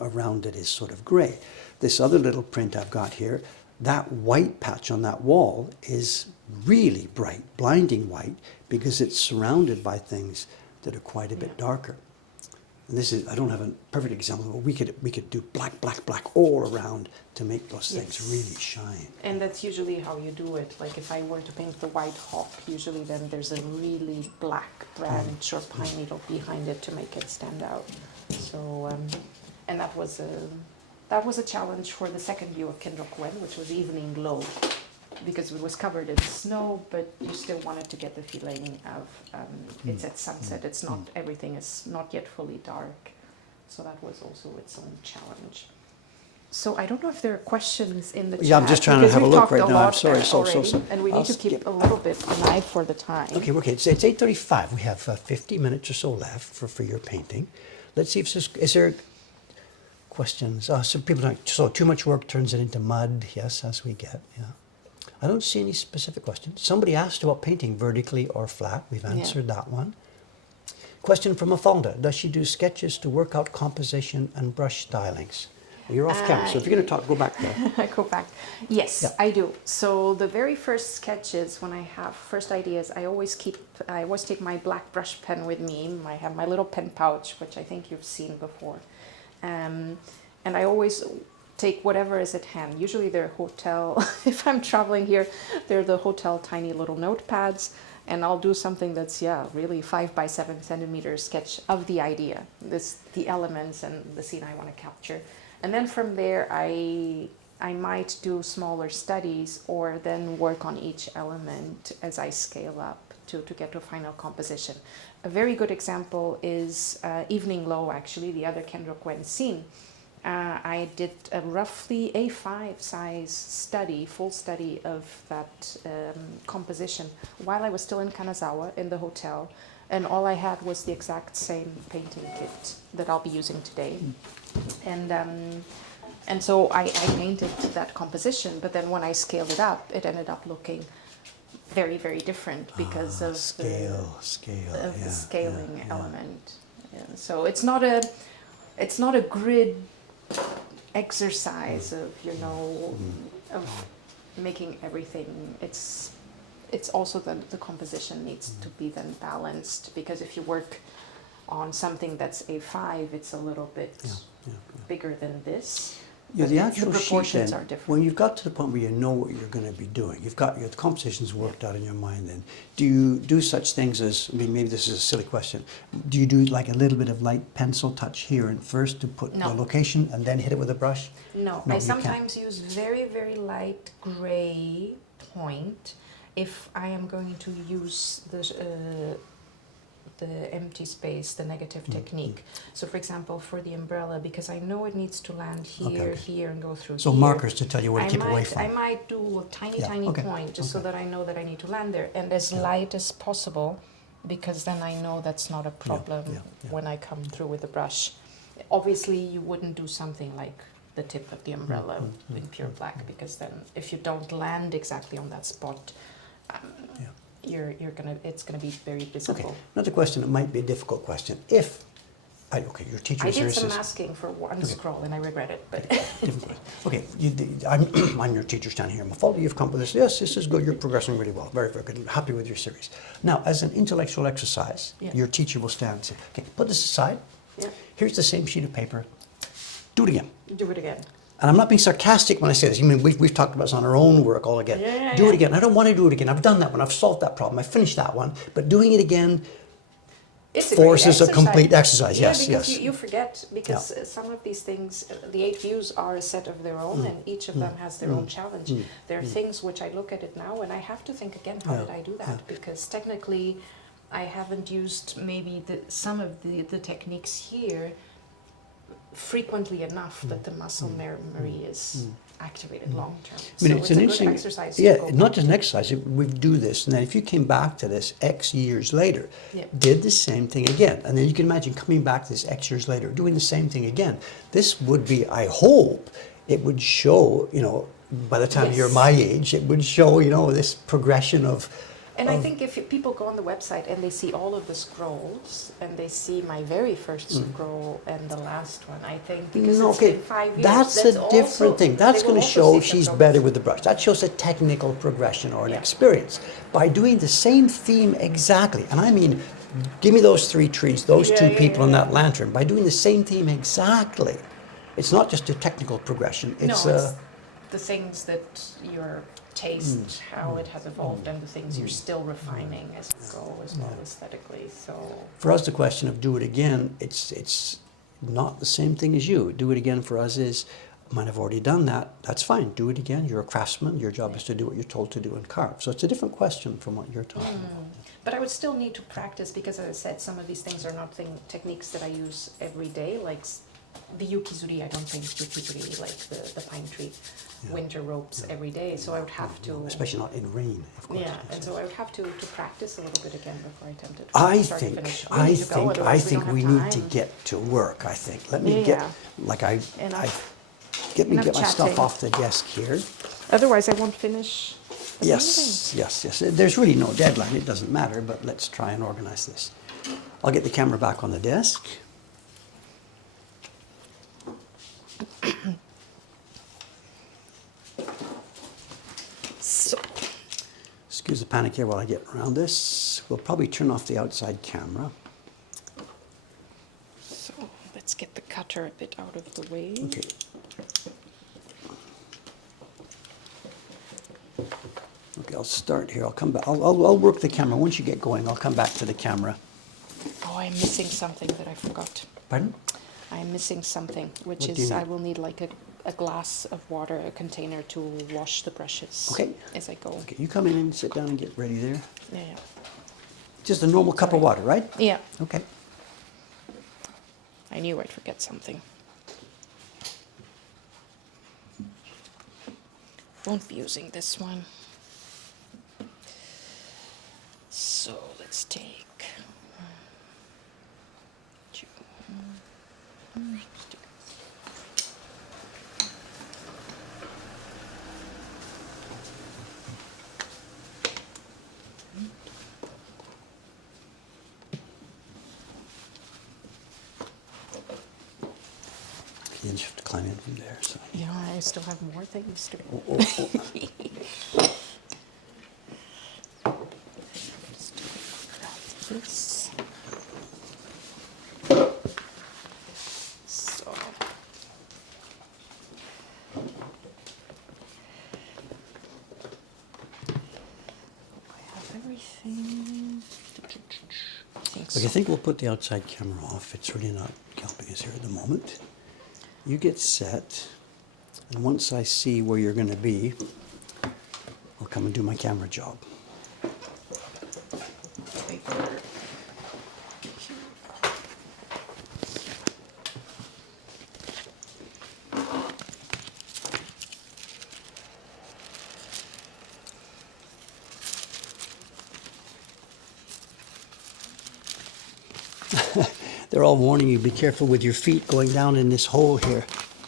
Around it is sort of gray. This other little print I've got here, that white patch on that wall is really bright, blinding white, because it's surrounded by things that are quite a bit darker. And this is, I don't have a perfect example, but we could do black, black, black all around to make those things really shine. And that's usually how you do it. Like if I were to paint the white hawk, usually then there's a really black branch or pine needle behind it to make it stand out. So, and that was a challenge for the second view of Kendrock Wen, which was Evening Glow. because it was covered in snow, but you still wanted to get the feeling of it's at sunset. It's not, everything is not yet fully dark. So that was also its own challenge. So I don't know if there are questions in the chat. Yeah, I'm just trying to because have a we've look talked right a now. I'm lot sorry. already, and we I'll need to keep a little bit an eye for the time. Okay. It's 8:35. We have 50 minutes or so left for your painting. Let's see if is there questions. Some people don't. So too much work turns it into mud. Yes, as we get. Yeah. I don't see any specific questions. Somebody asked about painting vertically or flat. We've answered that one. Question from Mafalda. Does she do sketches to work out composition and brush stylings? You're off camera, so if you're going to talk, go back there. Go back. Yes, I do. So the very first sketches, when I have first ideas, I always take my black brush pen with me. I have my little pen pouch, which I think you've seen before. And I always take whatever is at hand. Usually they're hotel, if I'm traveling here, they're the hotel tiny little notepads. And I'll do something that's, really 5 by 7 centimeters sketch of the idea, the elements and the scene I want to capture. And then from there, I might do smaller studies or then work on each element as I scale up to get to a final composition. A very good example is Evening Low, actually, the other Kendrick Wen scene. I did a roughly A5 size study, full study of that composition while I was still in Kanazawa in the hotel, and all I had was the exact same painting kit that I'll be using today. And so I painted that composition, but then when I scaled it up, it ended up looking very, very different because of the scaling element. Yeah. So it's not a grid exercise of of making everything. It's also the composition needs to be then balanced, because if you work on something that's A5, it's a little bit bigger than this. Yeah, the actual proportions sheet then, are different. when you've got to the point where you know what you're going to be doing, you've got your compositions worked out in your mind then, do you do such things as, maybe this is a silly question, do you do like a little bit of light pencil touch here and first to put the location and then hit it with a brush? No, I sometimes use very, very light gray point if I am going to use the empty space, the negative technique. So for example, for the umbrella, because I know it needs to land here, here, and go through so here. Markers to tell you where to keep away from. I might do a tiny point just so that I know that I need to land there, and as light as possible, because then I know that's not a problem when I come through with the brush. Obviously, you wouldn't do something like the tip of the umbrella in pure black, because then if you don't land exactly on that spot, it's gonna be very visible. Okay, another question, it might be a difficult question. Your teacher I did some masking for one scroll and I regret it, but. Okay, I'm your teacher standing here. Mafalda, you've come with this. Yes, this is good. You're progressing really well. Very, very good. I'm happy with your series. Now, as an intellectual exercise, your teacher will stand and say, okay, put this aside. Yeah. Here's the same sheet of paper. Do it again. Do it again. And I'm not being sarcastic when I say this. I mean, we've talked about this on our own work all again. Do it again. I don't want to do it again. I've done that one. I've solved that problem. I finished that one. But doing it again forces a complete exercise. Yes, because you forget, because some of these things, the 8 views are a set of their own, and each of them has their own challenge. There are things which I look at it now and I have to think again, how did I do that? Because technically I haven't used maybe some of the techniques here frequently enough that the muscle memory is activated long term. I mean, so it's an interesting exercise. Not just an exercise. We do this, and then if you came back to this X years later, did the same thing again, and then you can imagine coming back to this X years later, doing the same thing again. This would be, I hope, it would show, by the time you're my age, it would show, this progression of. And I think if people go on the website and they see all of the scrolls and they see my very first scroll and the last one, I think because it's been 5 years. That's a different thing. That's going to show she's better with the brush. That shows a technical progression or an experience. By doing the same theme exactly, and I mean, give me those 3 trees, those 2 people and that lantern. By doing the same theme exactly, it's not just a technical progression. It's the things that your taste, how it has evolved, and the things you're still refining as you go as well aesthetically. So for us, the question of do it again, it's not the same thing as you. Do it again for us is might have already done that. That's fine. Do it again. You're a craftsman. Your job is to do what you're told to do and carve. So it's a different question from what you're talking about. But I would still need to practice because, as I said, some of these things are not techniques that I use every day. Like the yukizuri, I don't think yukizuri, like the pine tree winter ropes every day. So I would have to... Especially not in rain, of course. Yeah, and so I would have to practice a little bit again before I attempt it. I think we need to get to work, I think. Let me get my stuff off the desk here. Otherwise I won't finish. Yes. There's really no deadline, it doesn't matter, but let's try and organize this. I'll get the camera back on the desk. So, excuse the panic here while I get around this. We'll probably turn off the outside camera. So let's get the cutter a bit out of the way. Okay. Okay, I'll start here. I'll come back. I'll work the camera. Once you get going, I'll come back to the camera. Oh, I'm missing something that I forgot. Pardon? I'm missing something, which What do is you I need? will need like a glass of water, a container to wash the brushes as I go. Okay, you come in and sit down and get ready there. Yeah. Just a normal cup of water, right? Yeah. Okay. I knew I'd forget something. Won't be using this one. So let's take two. You just have to climb in from there. So. Yeah, I still have more things to do. Just grab this. So. I have everything. Okay, I think we'll put the outside camera off. It's really not helping us here at the moment. You get set, and once I see where you're going to be, I'll come and do my camera job. They're all warning you, be careful with your feet going down in this hole here.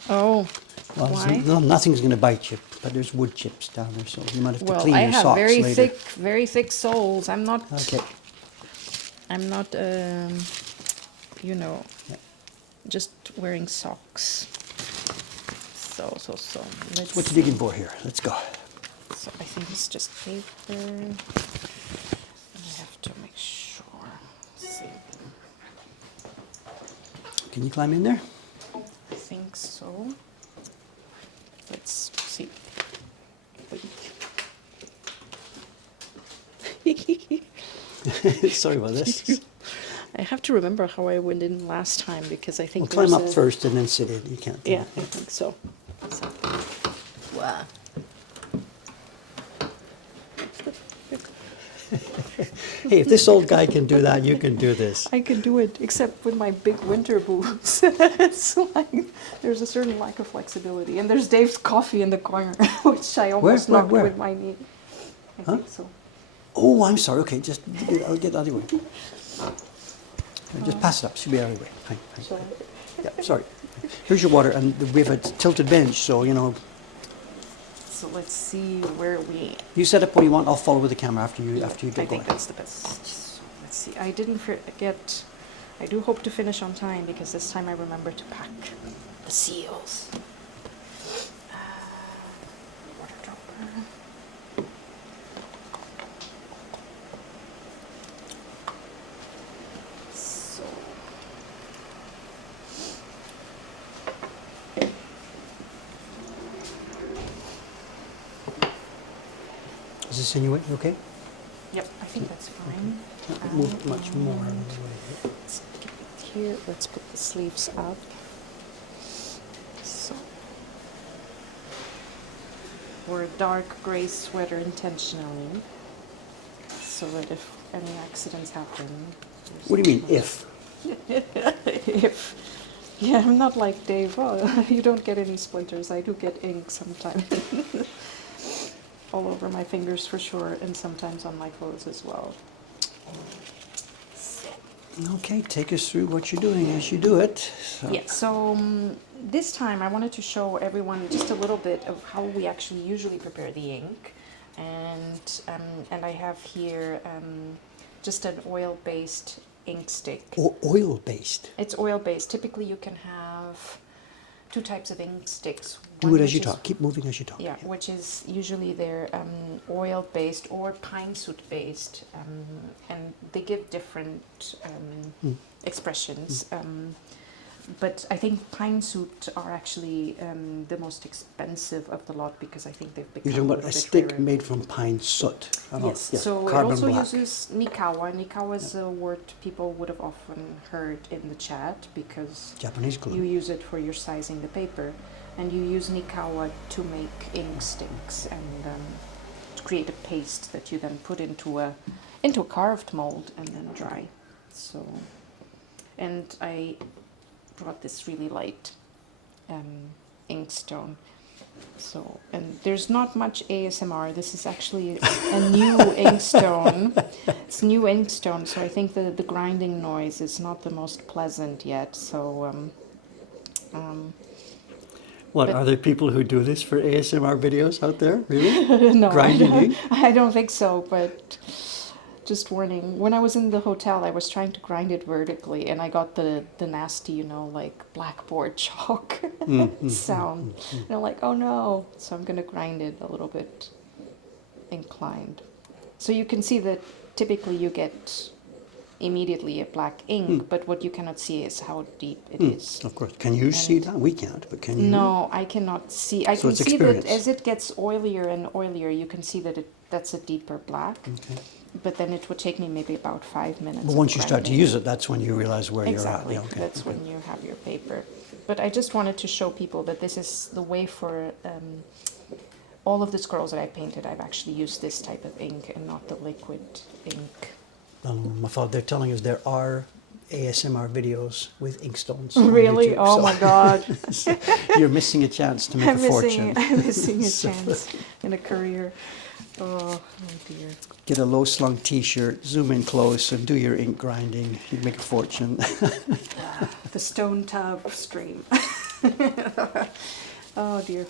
Oh, Well, why? Nothing's going to bite you, but there's wood chips down there, so you might have to Well, clean I your have socks very later. very thick soles. I'm not. Okay. I'm not. You know, Yeah. just wearing socks. So. Let's. What you digging for here? Let's go. So I think it's just paper. And I have to make sure. Let's see. Can you climb in there? I think so. Let's see. Sorry about this. I have to remember how I went in last time because I think. Well, climb there's up a- first and then sit in. You can't. Yeah, I think so. Wow. Hey, if this old guy can do that, you can do this. I can do it, except with my big winter boots. It's like there's a certain lack of flexibility. And there's Dave's coffee in the corner, which I almost knocked Where? with my knee. I think so. Oh, I'm sorry. Okay, just I'll get the other way. Just pass it up. Should be the other way. Fine, fine. So, Yeah, sorry. Here's your water, and we have a tilted bench, so you know. so let's see where we. You set up what you want. I'll follow with the camera after you get I going. think that's the best. So let's see. I didn't forget. I do hope to finish on time because this time I remember to pack the seals. Water dropper. So. Is this in your way? You okay? Yep, I think that's fine. Can't move much more. Let's keep it here. Let's put the sleeves up. So. or a dark gray sweater intentionally, so that if any accidents happen. What do you mean, if? If, yeah, I'm not like Dave. Oh, you don't get any splinters. I do get ink sometimes. All over my fingers for sure, and sometimes on my clothes as well. Okay, take us through what you're doing as you do it. So. Yeah, so this time I wanted to show everyone just a little bit of how we actually usually prepare the ink. And I have here just an oil-based ink stick. Oil-based? It's oil-based. Typically you can have two types of ink sticks. Do it as you talk. Keep moving as you talk. Yeah, which is usually they're oil-based or pine soot-based, and they give different expressions. But I think pine soot are actually the most expensive of the lot because I think they've become You're talking about a stick rarer. made from pine soot. Yes, yes. so it Carbon also black. uses nikawa. Nikawa is a word people would have often heard in the chat because Japanese glue. you use it for your sizing the paper, and you use nikawa to make ink sticks and to create a paste that you then put into a carved mold and then dry. So, and I brought this really light ink stone. So, and there's not much ASMR. This is actually a new ink stone. It's a new ink stone, so I think the grinding noise is not the most pleasant yet. So, What, but- are there people who do this for ASMR videos out there? Really? no, Grinding ink? I don't think so, but just warning. When I was in the hotel, I was trying to grind it vertically, and I got the nasty, like blackboard chalk sound. And I'm like, oh no. So I'm going to grind it a little bit inclined. So you can see that typically you get immediately a black ink, but what you cannot see is how deep it is. Of course. Can you see that? We can't, but can you? No, I cannot see. I So can it's see that experience. as it gets oilier and oilier, you can see that that's a deeper black. Okay. But then it would take me maybe about 5 minutes. But of once you start to grinding. use it, that's when you realize where Exactly. you're at. Yeah, okay. That's when you have your paper. But I just wanted to show people that this is the way for all of the scrolls that I painted. I've actually used this type of ink and not the liquid ink. My father, they're telling us there are ASMR videos with inkstones. on Really? YouTube, Oh so- my God. You're missing a chance to make a fortune. I'm missing a So- chance in a career. Oh dear. Get a low-slung T-shirt, zoom in close, and do your ink grinding. You'd make a fortune. The stone tub stream. Oh dear.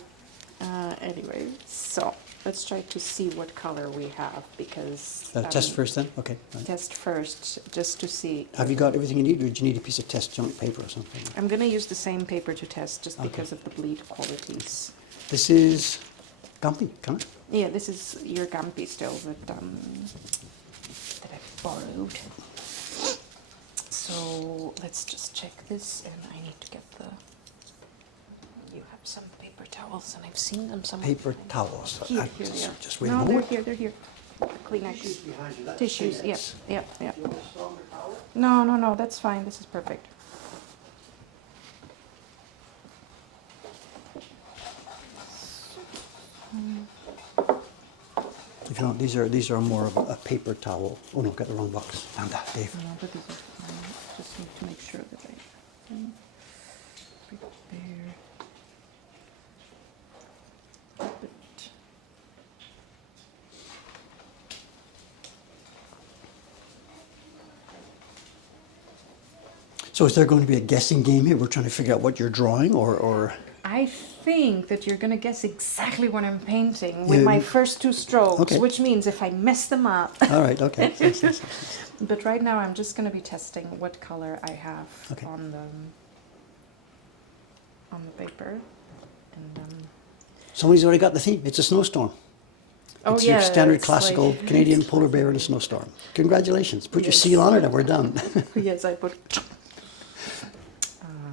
Anyway, so let's try to see what color we have because Test first, then. Okay. Right. test first just to see. Have you got everything you need, or do you need a piece of test junk paper or something? I'm gonna use the same paper to test just Okay. because of the bleed qualities. This is Gumpy, can I? Yeah, this is your Gampi still that I borrowed. So let's just check this, and I need to get the. You have some paper towels, and I've seen them somewhere. Paper towels. Here they are. Just wait a No, moment. they're here. Kleenex. behind you. That's Tissues, yep, Kleenex. yep, yep. Do you want a stronger towel? No, that's fine. This is perfect. If you don't, these are more of a paper towel. Oh no, got the wrong box. Found that, Dave. No, but these are fine. Just need to make sure that I prepare. But So is there going to be a guessing game here? We're trying to figure out what you're drawing, or I think that you're gonna guess exactly what I'm painting with Yeah. my first two strokes, Okay. which means if I mess them up. all right, okay. Yes. But right now I'm just gonna be testing what color I have Okay. on the paper. And Somebody's already got the theme. It's a snowstorm. oh It's yeah, your standard it's classical like- Canadian polar bear in a snowstorm. Congratulations. Put your Yes. seal on it and we're done. Yes, I put.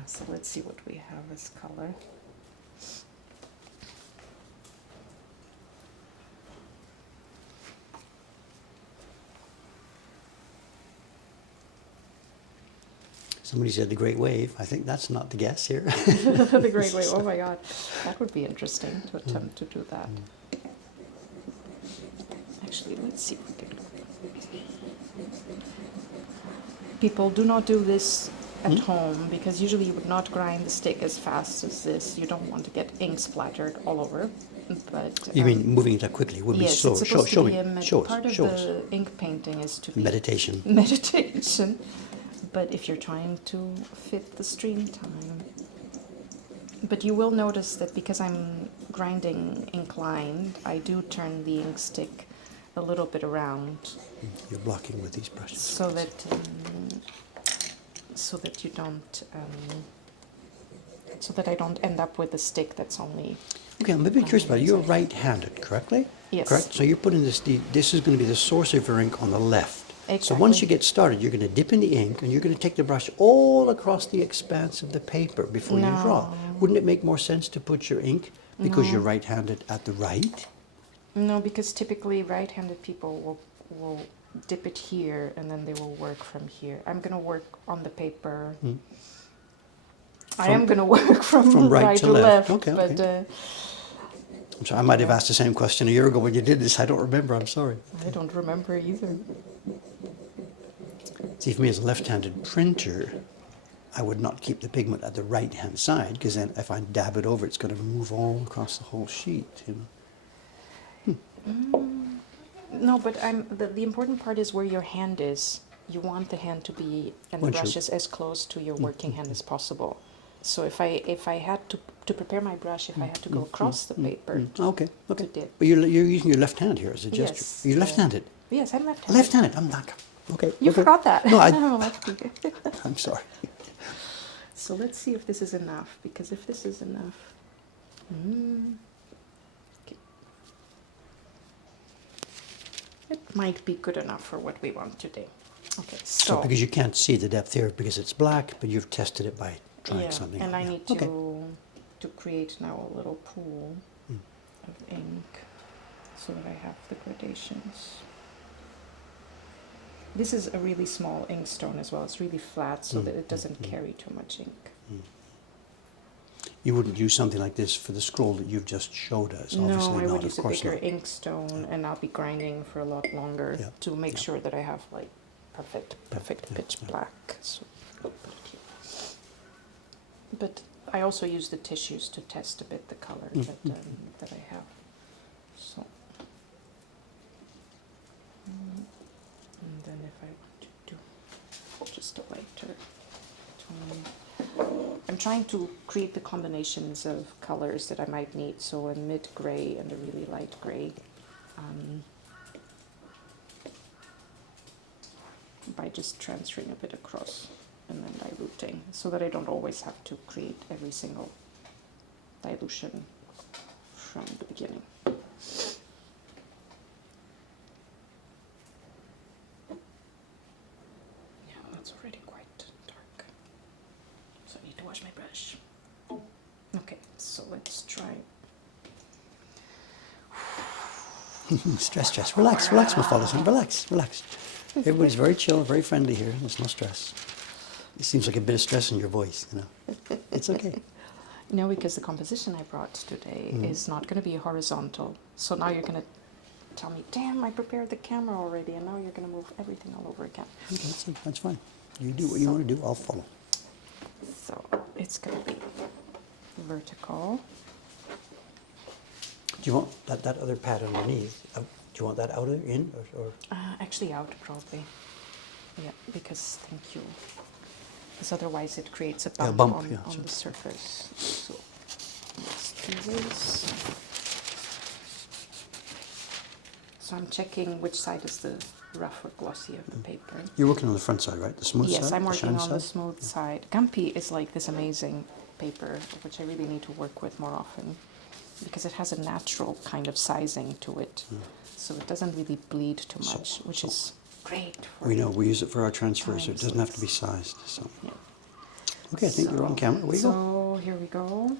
So let's see what we have as color. Somebody said the Great Wave. I think that's not the guess here. The Great Wave. Oh my God, that would be interesting to attempt to do that. Actually, let's see. People do not do this at home because usually you would not grind the stick as fast as this. You don't want to get ink splattered all over. But You mean moving it up quickly would be yes, slower. it's supposed Show to be me. a Show part us. of Show us. the ink painting is to be Meditation. meditation. But if you're trying to fit the stream time, but you will notice that because I'm grinding inclined, I do turn the ink stick a little bit around You're blocking with these brushes. so that you don't so that I don't end up with a stick that's only. Okay, I'm a bit curious about it. You're right-handed, correctly? Yes. Correct? So you're putting this is going to be the source of your ink on the left. So Exactly. once you get started, you're going to dip in the ink and you're going to take the brush all across the expanse of the paper before you draw. Wouldn't it make more sense to put your ink, because you're right-handed, at the right? No, because typically right-handed people will dip it here and then they will work from here. I'm going to work on the paper. I am going to work from right to left. Okay, but okay. I'm sorry, I might have asked the same question a year ago when you did this. I don't remember. I'm sorry. I don't remember either. See, for me as a left-handed printer, I would not keep the pigment at the right-hand side, because then if I dab it over, it's going to move all across the whole sheet. You know? No, but the important part is where your hand is. You want the hand to be, and the Once you- brush is as close to your working hand as possible. So if I had to prepare my brush, if I had to go across the paper Okay, okay. to dip. But you're using your left hand here as a gesture. Yes, You're left-handed. Yes, I'm left-handed. Left-handed. I'm not. Okay. You okay. forgot that. No, I'm a lefty. I'm sorry. So let's see if this is enough, because if this is enough, okay. It might be good enough for what we want today. Okay, So so because you can't see the depth here because it's black, but you've tested it by trying yeah, something. and I Yeah. need Okay. to create now a little pool of ink so that I have the gradations. This is a really small inkstone as well. It's really flat so that it doesn't carry too much ink. You wouldn't use something like this for the scroll that you've just showed us. No, Obviously I not. would Of use a course bigger not. inkstone, and I'll be grinding for a lot longer Yeah, to make yeah. sure that I have like perfect yeah, pitch yeah. black. So I'll put it here. But I also use the tissues to test a bit the color that I have. So, and then if I want to do just a lighter tone. I'm trying to create the combinations of colors that I might need, so a mid-gray and a really light gray, by just transferring a bit across and then diluting, so that I don't always have to create every single dilution from the beginning. Yeah, that's already quite dark. So I need to wash my brush. Okay, so let's try. Stress. Relax, my fellas. Relax. Everybody's very chill, very friendly here. There's no stress. It seems like a bit of stress in your voice, you know. It's okay. No, because the composition I brought today is not going to be horizontal. So now you're going to tell me, damn, I prepared the camera already, and now you're going to move everything all over again. Okay, that's fine. You do what you want to do, I'll follow. So it's going to be vertical. Do you want that other pad underneath? Do you want that out or in? Or? Actually out, probably. Yeah, because, thank you. Because otherwise it creates a bump, bump, on, yeah, on sure. the surface. So let's do this. So I'm checking which side is the rough or glossy of the paper. You're working on the front side, right? The smooth side? Yes, I'm working shiny on the side? smooth side. Gampi is like this amazing paper, which I really need to work with more often, because it has a natural kind of sizing to it. So it doesn't really bleed too much, which is great. For We know, we use it for our transfers, so it times doesn't have to it's- be sized. So. Yeah. Okay, I think you're on camera. Away you go. So here we go.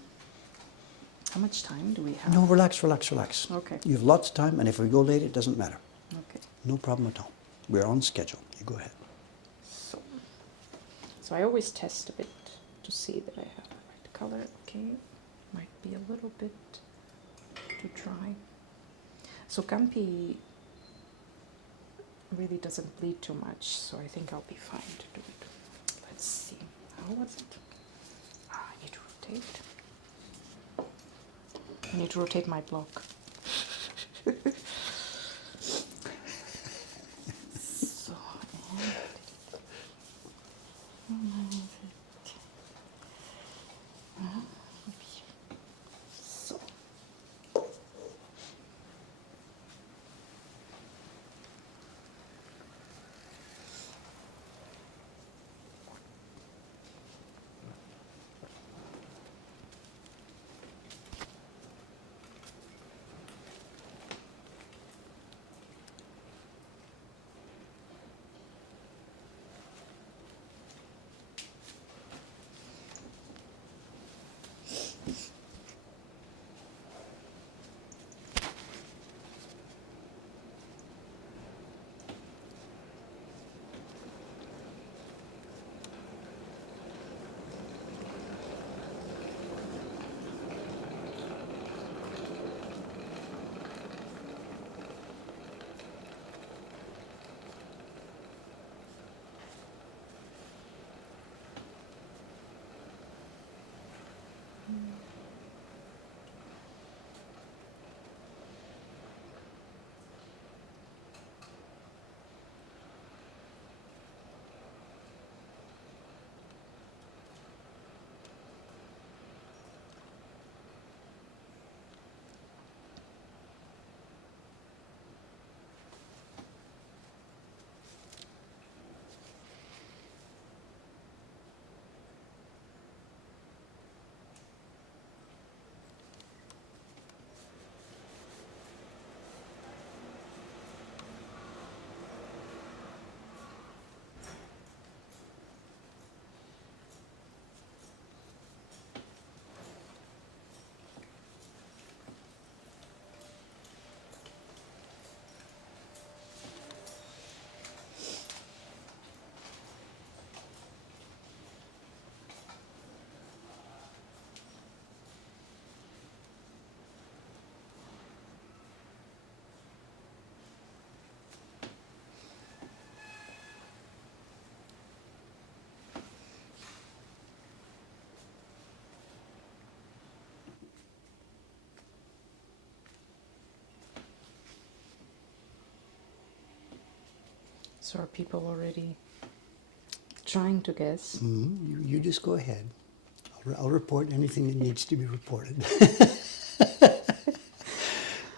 How much time do we have? No, relax. Okay. You have lots of time, and if we go late, it doesn't matter. Okay. No problem at all. We're on schedule. You go ahead. So I always test a bit to see that I have the right color. Okay, might be a little bit too dry. So Gampi really doesn't bleed too much, so I think I'll be fine to do it. Let's see. How was it? I need to rotate. I need to rotate my block. So, so. So are people already trying to guess? You just go ahead. I'll report anything that needs to be reported.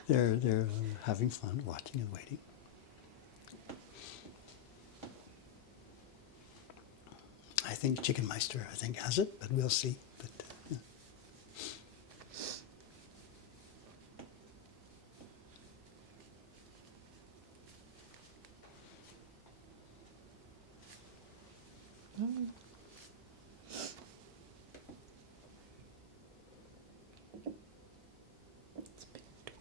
They're having fun watching and waiting. I think Chicken Meister, has it, but we'll see. But yeah. It's a bit too-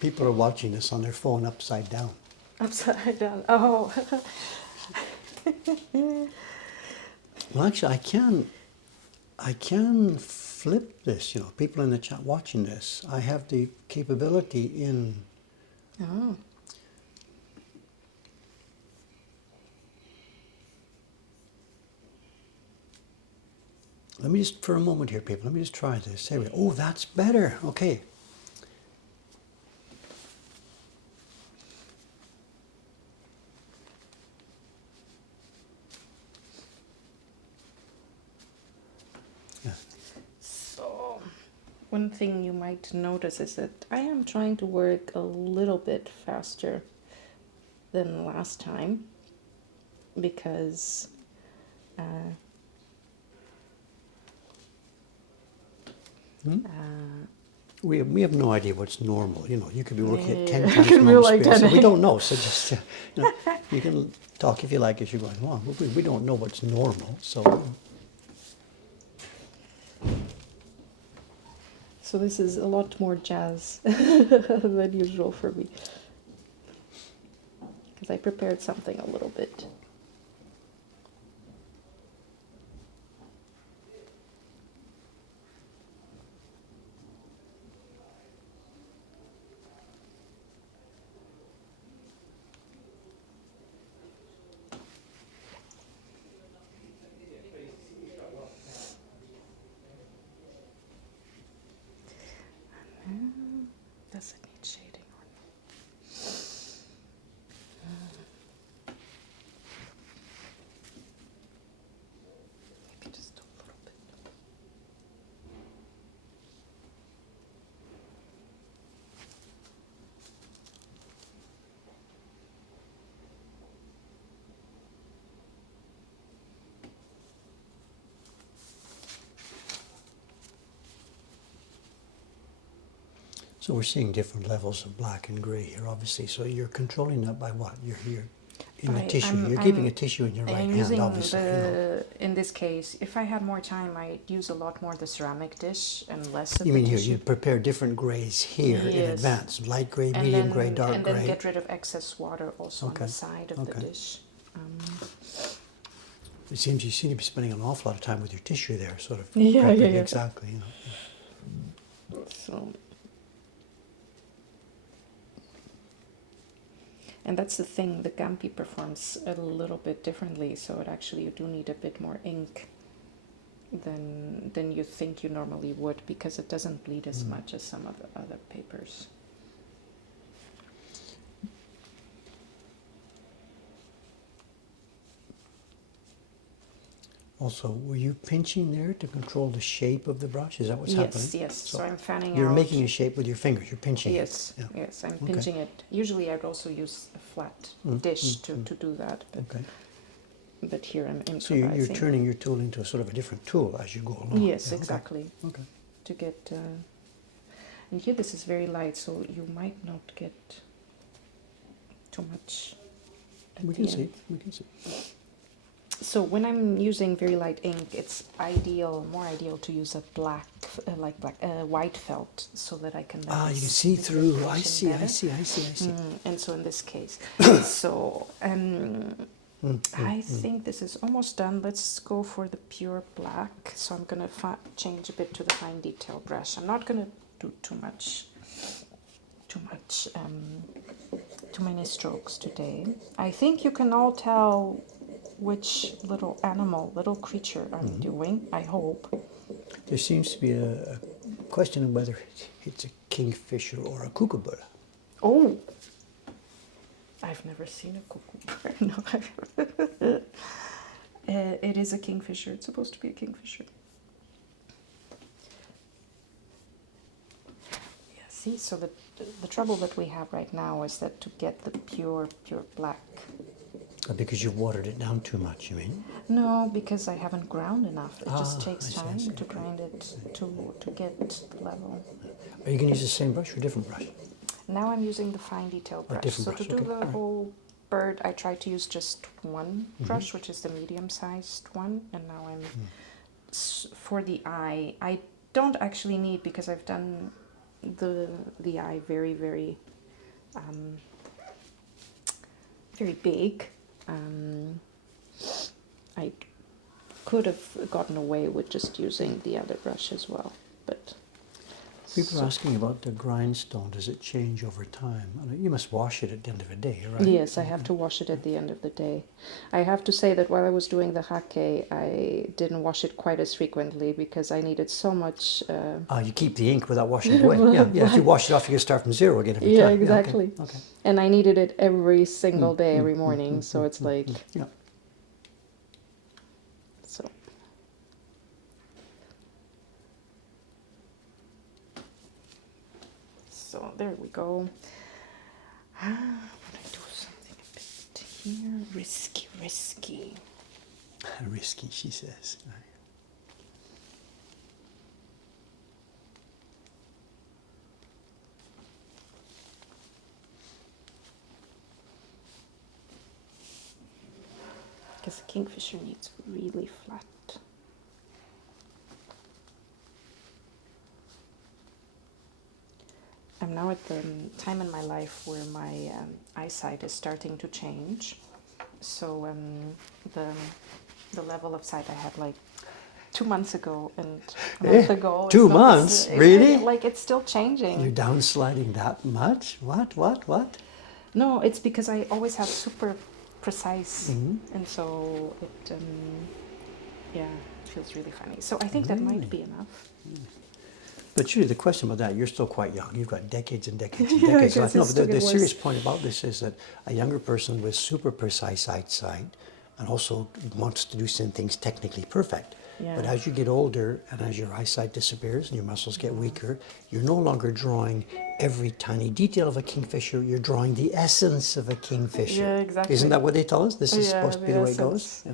People are watching this on their phone upside down. Upside down. Oh. Well, actually, I can flip this. People in the chat watching this. I have the capability in. Oh. Let me just, for a moment here, people, let me just try this. There we go. Oh, that's better. Okay. Yeah. So, one thing you might notice is that I am trying to work a little bit faster than last time because We have no idea what's normal. You know, you could be working at 10 it times can be normal like speed. So that. we don't know. So just, you know, you can talk if you like as you're going along. But we don't know what's normal. So So this is a lot more jazz than usual for me because I prepared something a little bit. Does it need shading or maybe just a little bit? so we're seeing different levels of black and gray here, obviously. So you're controlling that by what? You're in the tissue. You're keeping a tissue in your right I'm hand, using obviously. You know. in this case, if I had more time, I'd use a lot more the ceramic dish and less of You the mean here, tissue. you prepare different grays here in Yes. advance. Light gray, And medium then, gray, dark and gray. then get rid of excess water also on Okay. the side of the Okay. dish. It seems you seem to be spending an awful lot of time with your tissue there, sort of Yeah, prepping. yeah, yeah. Exactly. You know. So, and that's the thing, the Gampi performs a little bit differently, so it actually you do need a bit more ink than you think you normally would because it doesn't bleed as much as some of the other papers. Also, were you pinching there to control the shape of the brush? Is that what's Yes, happening? yes. So I'm fanning You're out. making a shape with your fingers. You're pinching Yes, it. Yeah. yes. I'm Okay. pinching it. Usually, I'd also use a flat dish to do that, Okay. but here I'm improvising. So you're turning your tool into a sort of a different tool as you go along. Yes, Yeah, okay. exactly. Okay. To get, and here this is very light, so you might not get too much. At We the can see. end. We can see. So when I'm using very light ink, it's more ideal to use a white felt, so that I can. Ah, you can see the through. I reflection see. I better. see. I see. I see. And so in this case, so I think this is almost done. Let's go for the pure black. So I'm gonna change a bit to the fine detail brush. I'm not gonna do too many strokes today. I think you can all tell which little creature I'm doing, I hope. There seems to be a question of whether it's a kingfisher or a kookaburra. Oh, I've never seen a cuckoo. No, it is a kingfisher. It's supposed to be a kingfisher. Yeah, see, so the trouble that we have right now is that to get the pure black. Because you've watered it down too much, you mean? No, because I haven't ground enough. It just takes I see, time I see. to grind it to get the level. Are you going to use the same brush or a different brush? Now I'm using the fine detail brush. different So brush, to do okay, the alright. whole bird, I try to use just one brush, which is the medium-sized one. And now I'm for the eye. I don't actually need, because I've done the eye very, very, very big. I could have gotten away with just using the other brush as well, but People are asking about the grindstone. Does it change over time? You must wash it at the end of the day, right? Yes, I have to wash it at the end of the day. I have to say that while I was doing the hake, I didn't wash it quite as frequently because I needed so much. You keep the ink without washing it away. Yeah, yeah. If you wash it off, you can start from zero again every Yeah, time. exactly. Yeah, okay. And I needed it every single day, every morning. So it's like, Yeah. so. So there we go. I'm gonna do something a bit here. Risky, risky. Risky, she says. Because the kingfisher needs really flat. I'm now at the time in my life where my eyesight is starting to change. So the level of sight I had like 2 months ago and a month ago. It's 2 not months? Really? Like it's still changing. You're downsliding that much? What? No, it's because I always have super precise, and so it feels really funny. So I think that might be enough. But Judy, the question about that, you're still quite young. You've got decades and decades and Yeah, I decades guess left. No, it's but the still serious worse. point about this is that a younger person with super precise eyesight and also wants to do some things technically perfect. Yeah. But as you get older and as your eyesight disappears and your muscles get weaker, you're no longer drawing every tiny detail of a kingfisher. You're drawing the essence of a kingfisher. Yeah, exactly. Isn't that what they tell us? This is Yeah, supposed to be the way it goes? essence. Yeah.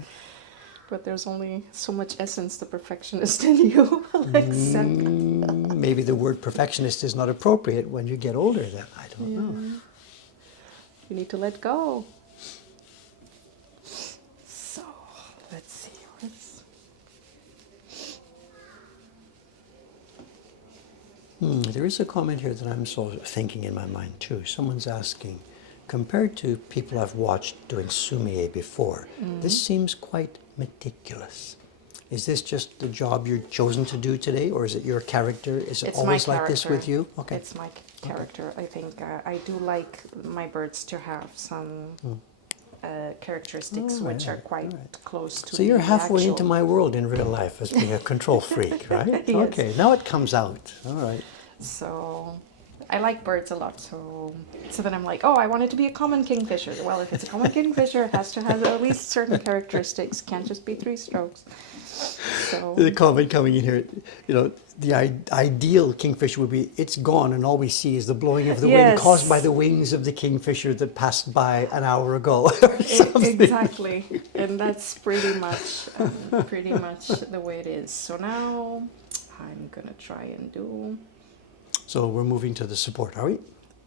But there's only so much essence the perfectionist in you will accept. Maybe the word perfectionist is not appropriate when you get older then. I don't know. You need to let go. So, let's see. There is a comment here that I'm sort of thinking in my mind too. Someone's asking, compared to people I've watched doing sumie before, this seems quite meticulous. Is this just the job you're chosen to do today, or is it your character? Is it It's always my like this with character. you? Okay. It's my character. I think I do like my birds to have some characteristics which are quite close to So you're the halfway actual. into my world in real life as being a control freak, right? Yes. Okay, now it comes out. All right. So I like birds a lot. So then I'm like, oh, I want it to be a common kingfisher. Well, if it's a common kingfisher, it has to have at least certain characteristics. Can't just be 3 strokes. So The comment coming in here, the ideal kingfisher would be, it's gone and all we see is the blowing of the wind Yes. caused by the wings of the kingfisher that passed by an hour ago. Or something. Exactly, and that's pretty much the way it is. So now I'm gonna try and do. So we're moving to the support, are we?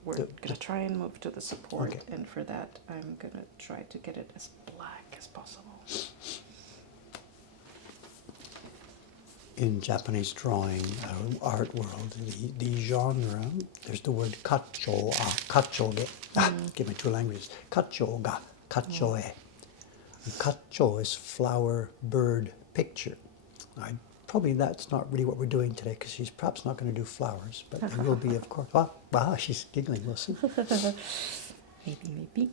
We're gonna try and move to the support, Okay. and for that I'm gonna try to get it as black as possible. In Japanese drawing art world, the genre, there's the word kacho, kachoge. Give me 2 languages. Kachoga, kachoe. And kacho is flower, bird, picture. Probably that's not really what we're doing today because she's perhaps not going to do flowers, but there will be, of course. Wow, she's giggling. We'll see. Maybe.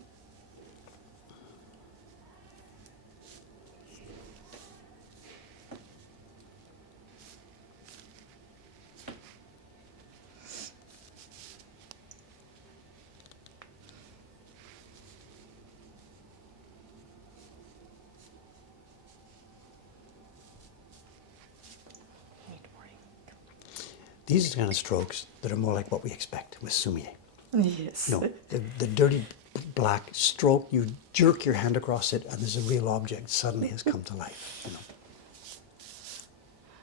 These are the kind of strokes that are more like what we expect with sumie. Yes. The dirty black stroke, you jerk your hand across it and there's a real object suddenly has come to life.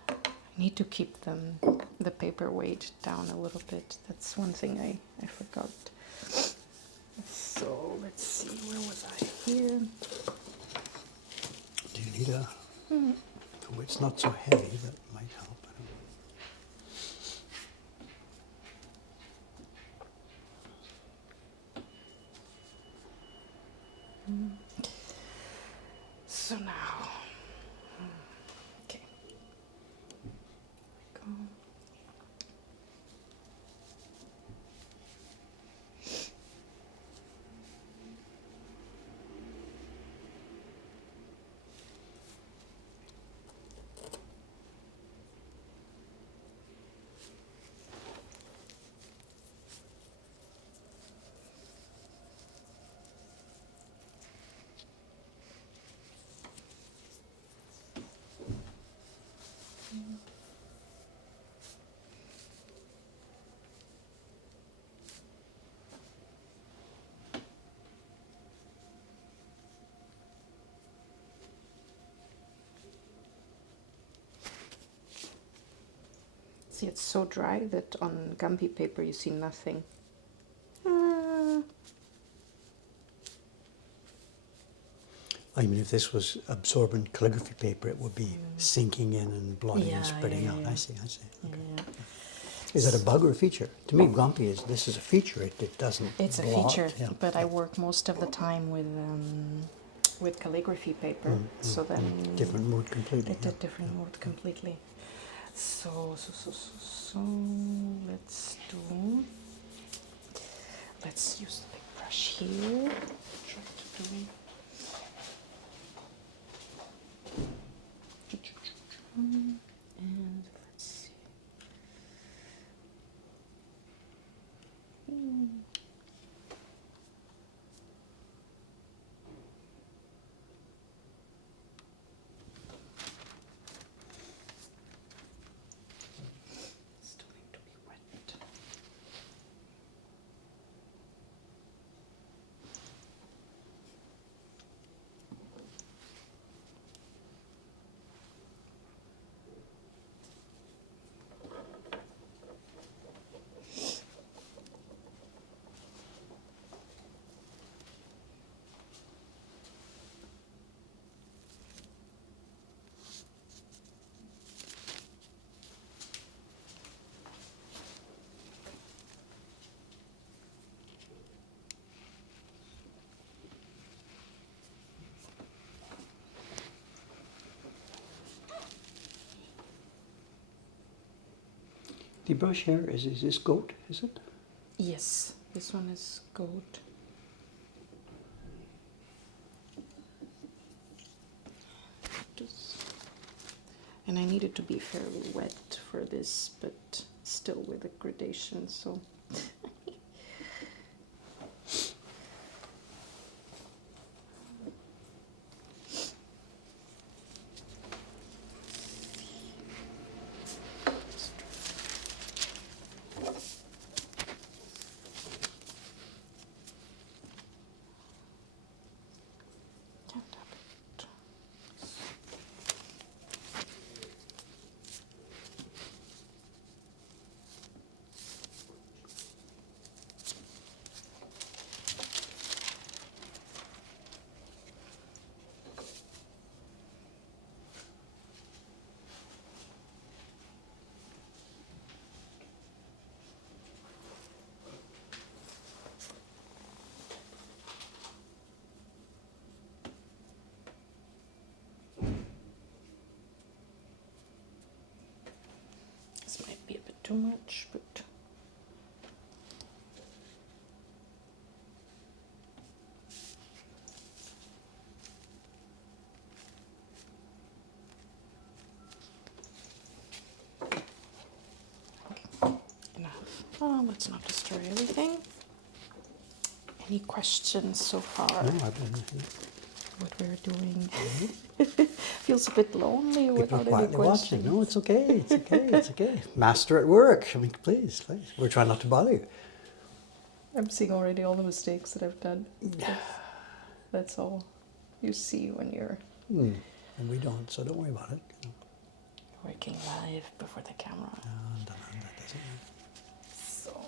I need to keep the paper weight down a little bit. That's one thing I forgot. So let's see, where was I here? Do you need a... Oh, it's not so heavy, that might help. So now, okay. Go. See, it's so dry that on Gumby paper you see nothing. I mean, if this was absorbent calligraphy paper, it would be sinking in and blotting and spreading out. I see. Okay. Yeah. Is that a bug or a feature? To me, Grumpy this is a feature. It doesn't It's a blot. feature, Yeah. but I work most of the time with calligraphy paper, so then Different mode completely. it's a different mode completely. So let's use the big brush here. Try to do and let's see. Still need to be wet. The brush here is this goat, is it? Yes, this one is gold. And I need it to be fairly wet for this, but still with a gradation, so. This might be a bit too much, but. Enough. Oh, let's not destroy everything. Any questions so far? No, I've been. What we're doing? Feels a bit lonely People are without any quietly questions. watching. No, it's okay. It's okay. It's okay. Master at work. I mean, please. We're trying not to bother you. I'm seeing already all the mistakes that I've done. That's all you see when you're And we don't, so don't worry about it. You know. working live before the camera. That doesn't matter. So.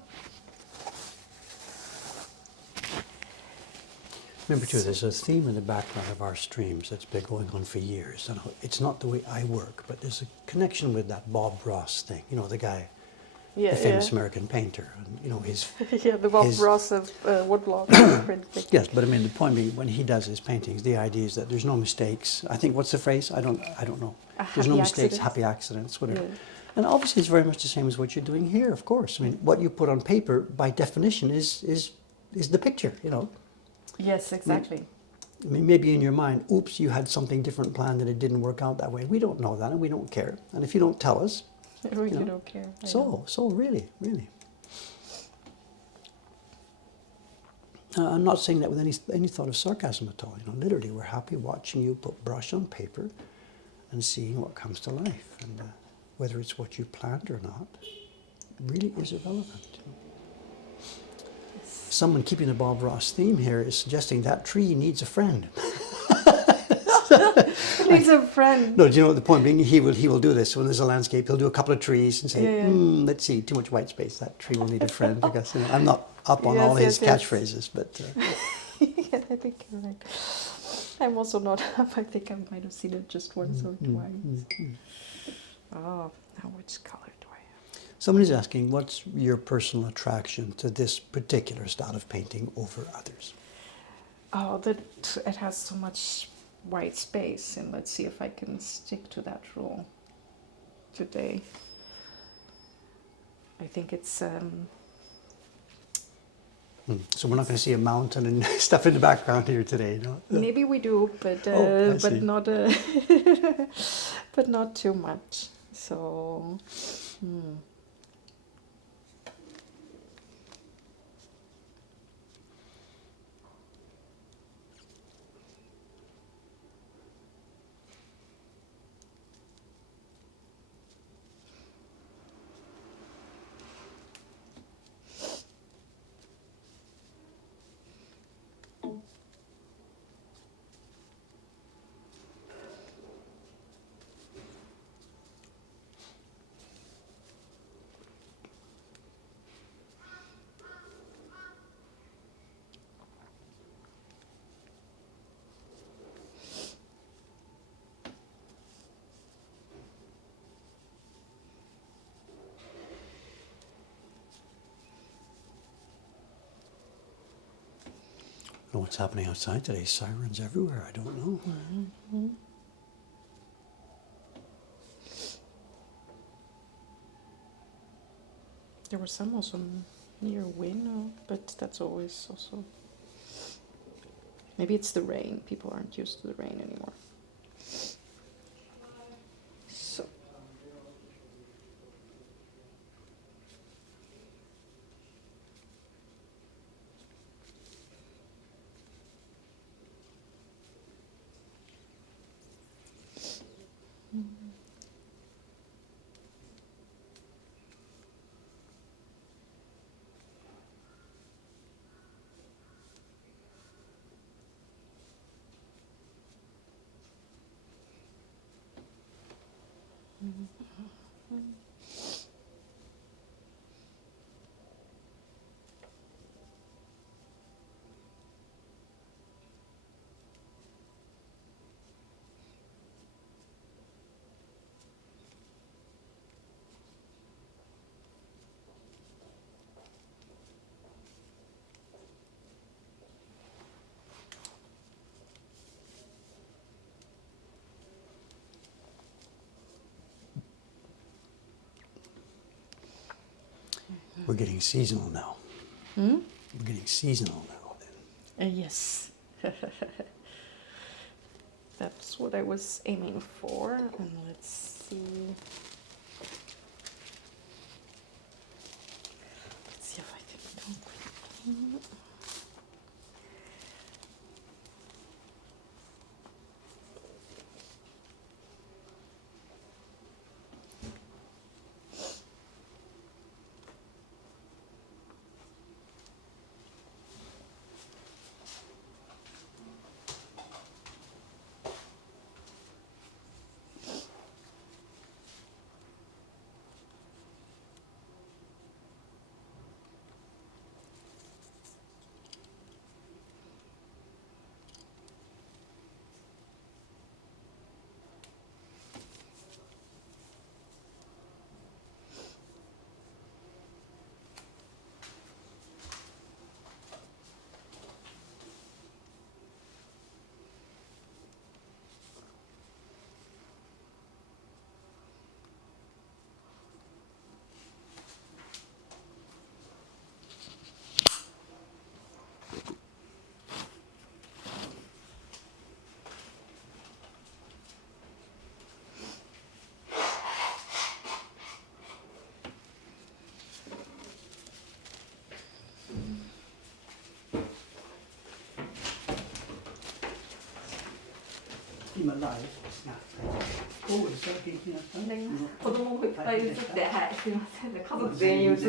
Remember too, there's a theme in the background of our streams that's been going on for years. And it's not the way I work, but there's a connection with that Bob Ross thing. You know, the guy, the famous American painter, and you know his. Yeah, the Bob Ross of woodblock print. Yes, but I mean the point being, when he does his paintings, the idea is that there's no mistakes. I think what's the phrase? I don't know. There's no mistakes, happy accidents, whatever. Yeah. And obviously, it's very much the same as what you're doing here. Of course, I mean what you put on paper, by definition, is the picture. You know. Yes, exactly. I mean, maybe in your mind, oops, you had something different planned and it didn't work out that way. We don't know that, and we don't care. And if you don't tell us, you don't care. So really. I'm not saying that with any thought of sarcasm at all. You know, literally, we're happy watching you put brush on paper and seeing what comes to life, and whether it's what you planned or not, really is irrelevant. You know. Someone keeping the Bob Ross theme here is suggesting that tree needs a friend. He's a friend. No, do you know what the point being? He will do this. When there's a landscape, he'll do a couple of trees and say, Yeah. let's see, too much white space. That tree will need a friend. I guess. I'm not up on Yes, all his yes, yes. catchphrases, but Yeah, I think you're right. I'm also not up. I think I might have seen it just once or twice. Oh, now which color do I have? somebody's asking, what's your personal attraction to this particular style of painting over others? Oh, that it has so much white space, and let's see if I can stick to that rule today. I think it's So we're not going to see a mountain and stuff in the background here today, no? maybe we do, but I see. not but not too much. So. I don't know what's happening outside today. Sirens everywhere. I don't know. There was some also near Win, but that's always also. Maybe it's the rain. People aren't used to the rain anymore. So. We're getting seasonal now. We're getting seasonal now then. Yes. That's what I was aiming for. And let's see. Let's see if I can do it. Keep alive. Snap. 子供もいっぱい映って、はい、すいませんね、家族全員映って、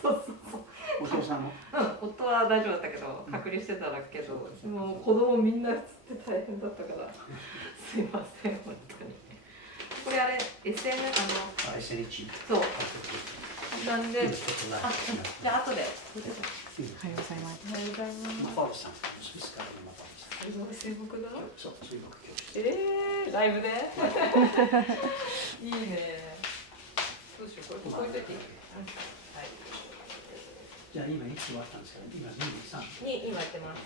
そうそうそう。お父さんも夫は大丈夫だったけど、隔離してたんだけど、もう子供みんな映って大変だったから、すいません、本当に。これあれ、SN、そう。なんで、じゃあ後で。おはようございます。おはようございます。水墨だ。そう、水墨教室。ライブでいいね。どうしよう、こういう時。はい。じゃあ今いつ終わったんですか？今2、3。に今やってます。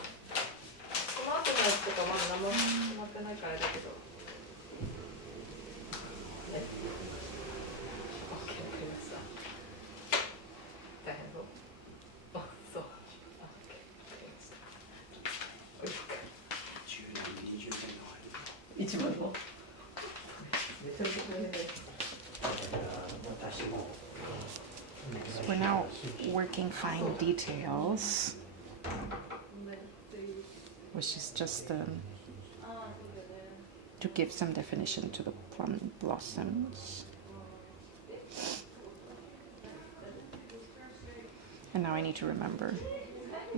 この後のやつとかまだ何も決まってないからだけど。ね。オッケー、わかりました。大変そう。あ、そう。オッケー、わかりました。10年、20年の間。一番の。めちゃめちゃ大変です。私も。We're now working fine details, which is just to give some definition to the plum blossoms. And now I need to remember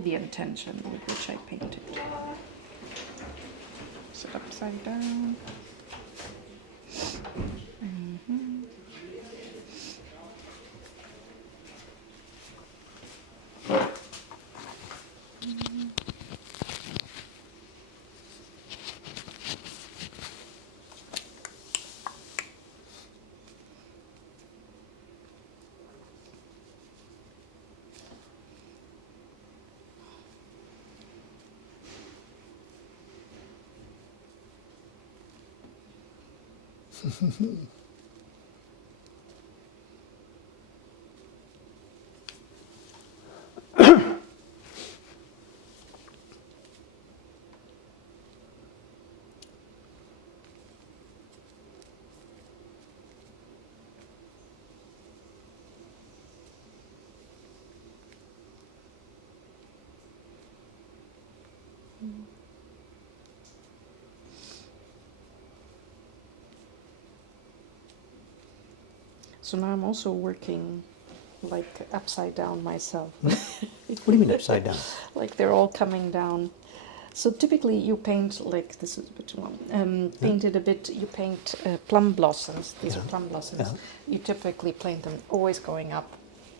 the intention with which I painted. Sit upside down. So now I'm also working like upside down myself. What do you mean upside down? Like they're all coming down. So typically you paint like this is a bit too long. Painted a bit. You paint plum blossoms. These are plum blossoms. Yeah. You typically paint them always going up,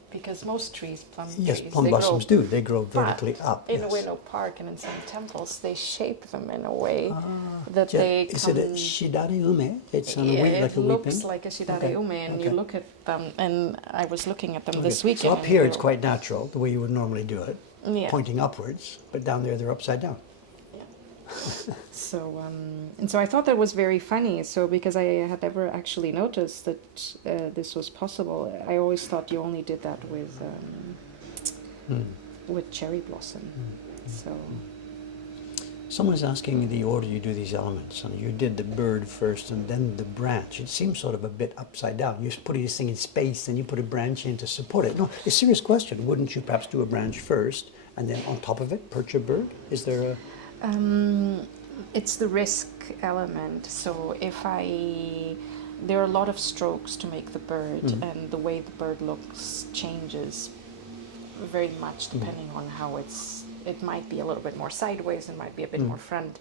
because most trees, plum Yes, trees, plum they blossoms grow, do. They grow vertically but up. in Yes. a Willow Park and in some temples, they shape them in a way that they Is come. it a shidari ume? It's on a It like a looks weeping? like a shidare Okay, ume, and okay. you look at them, and I was looking at them this Okay. weekend. So up here and it's quite natural, the way you would normally do it, Yeah. pointing upwards, but down there they're upside down. So, and so I thought that was very funny. So, because I had never actually noticed that this was possible, I always thought you only did that with cherry blossom. So, Someone is asking the order you do these elements, and you did the bird first and then the branch. It seems sort of a bit upside down. You're putting this thing in space, and you put a branch in to support it. No, a serious question. Wouldn't you perhaps do a branch first, and then on top of it perch a bird? Is there a... it's the risk element. So there are a lot of strokes to make the bird, and the way the bird looks changes very much depending on how it might be a little bit more sideways, it might be a bit more front.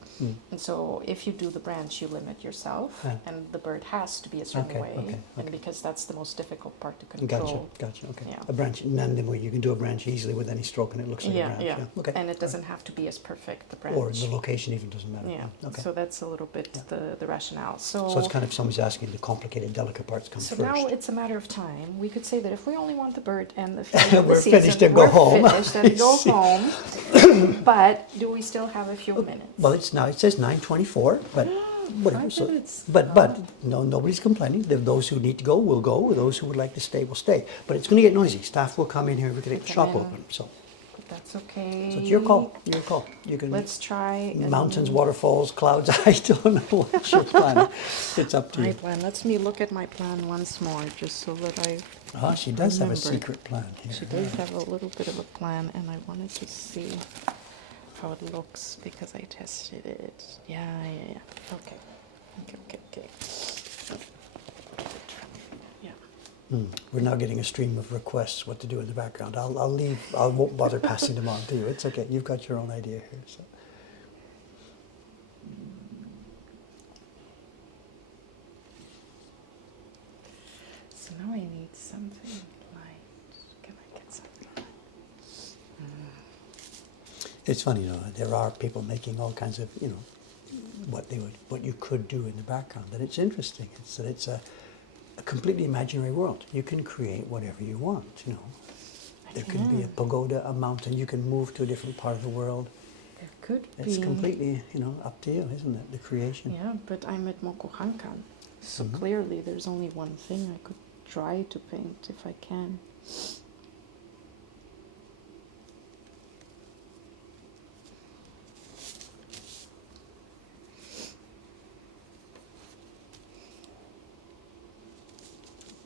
And so if you do the branch, you limit yourself, and the bird has to be a certain way, and because that's the most difficult part to control. Gotcha, okay. Yeah. A branch, you can do a branch easily with any stroke and it looks like a branch. Yeah. Okay. And it doesn't have to be as perfect, the branch. Or the location even doesn't matter. Yeah, Okay. so that's a little bit the rationale. So it's kind of somebody's asking the complicated, delicate parts come So first. now it's a matter of time. We could say that if we only want the bird and the feeling of We're the season, finished and go home. We're finished and go home. But do we still have a few minutes? Well, it says 9:24, but whatever. 5 minutes. But no, nobody's complaining. Those who need to go will go. Those who would like to stay will stay. But it's going to get noisy. Staff will come in here. We're going to get the shop open. So That's okay. it's your call. Your call. You can. Let's try. Mountains, waterfalls, clouds. I don't know what you're planning. It's up to My you. plan. Let me look at my plan once more, just so that I. She does have a remember. secret plan here. She does have a little bit of a plan, and I wanted to see how it looks because I tested it. Yeah. Okay. We're now getting a stream of requests what to do in the background. I'll leave. I won't bother passing them on to you. It's okay. You've got your own idea here. So. So now I need something light. Can I get some light? It's funny, you know. There are people making all kinds of, you know, what you could do in the background, and it's interesting. It's a completely imaginary world. You can create whatever you want. You know, there could be a pagoda, a mountain. You can move to a different part of the world. There could be. It's completely, you know, up to you, isn't it? The creation. Yeah, but I'm at Mokuhankan, so clearly there's only one thing I could try to paint if I can.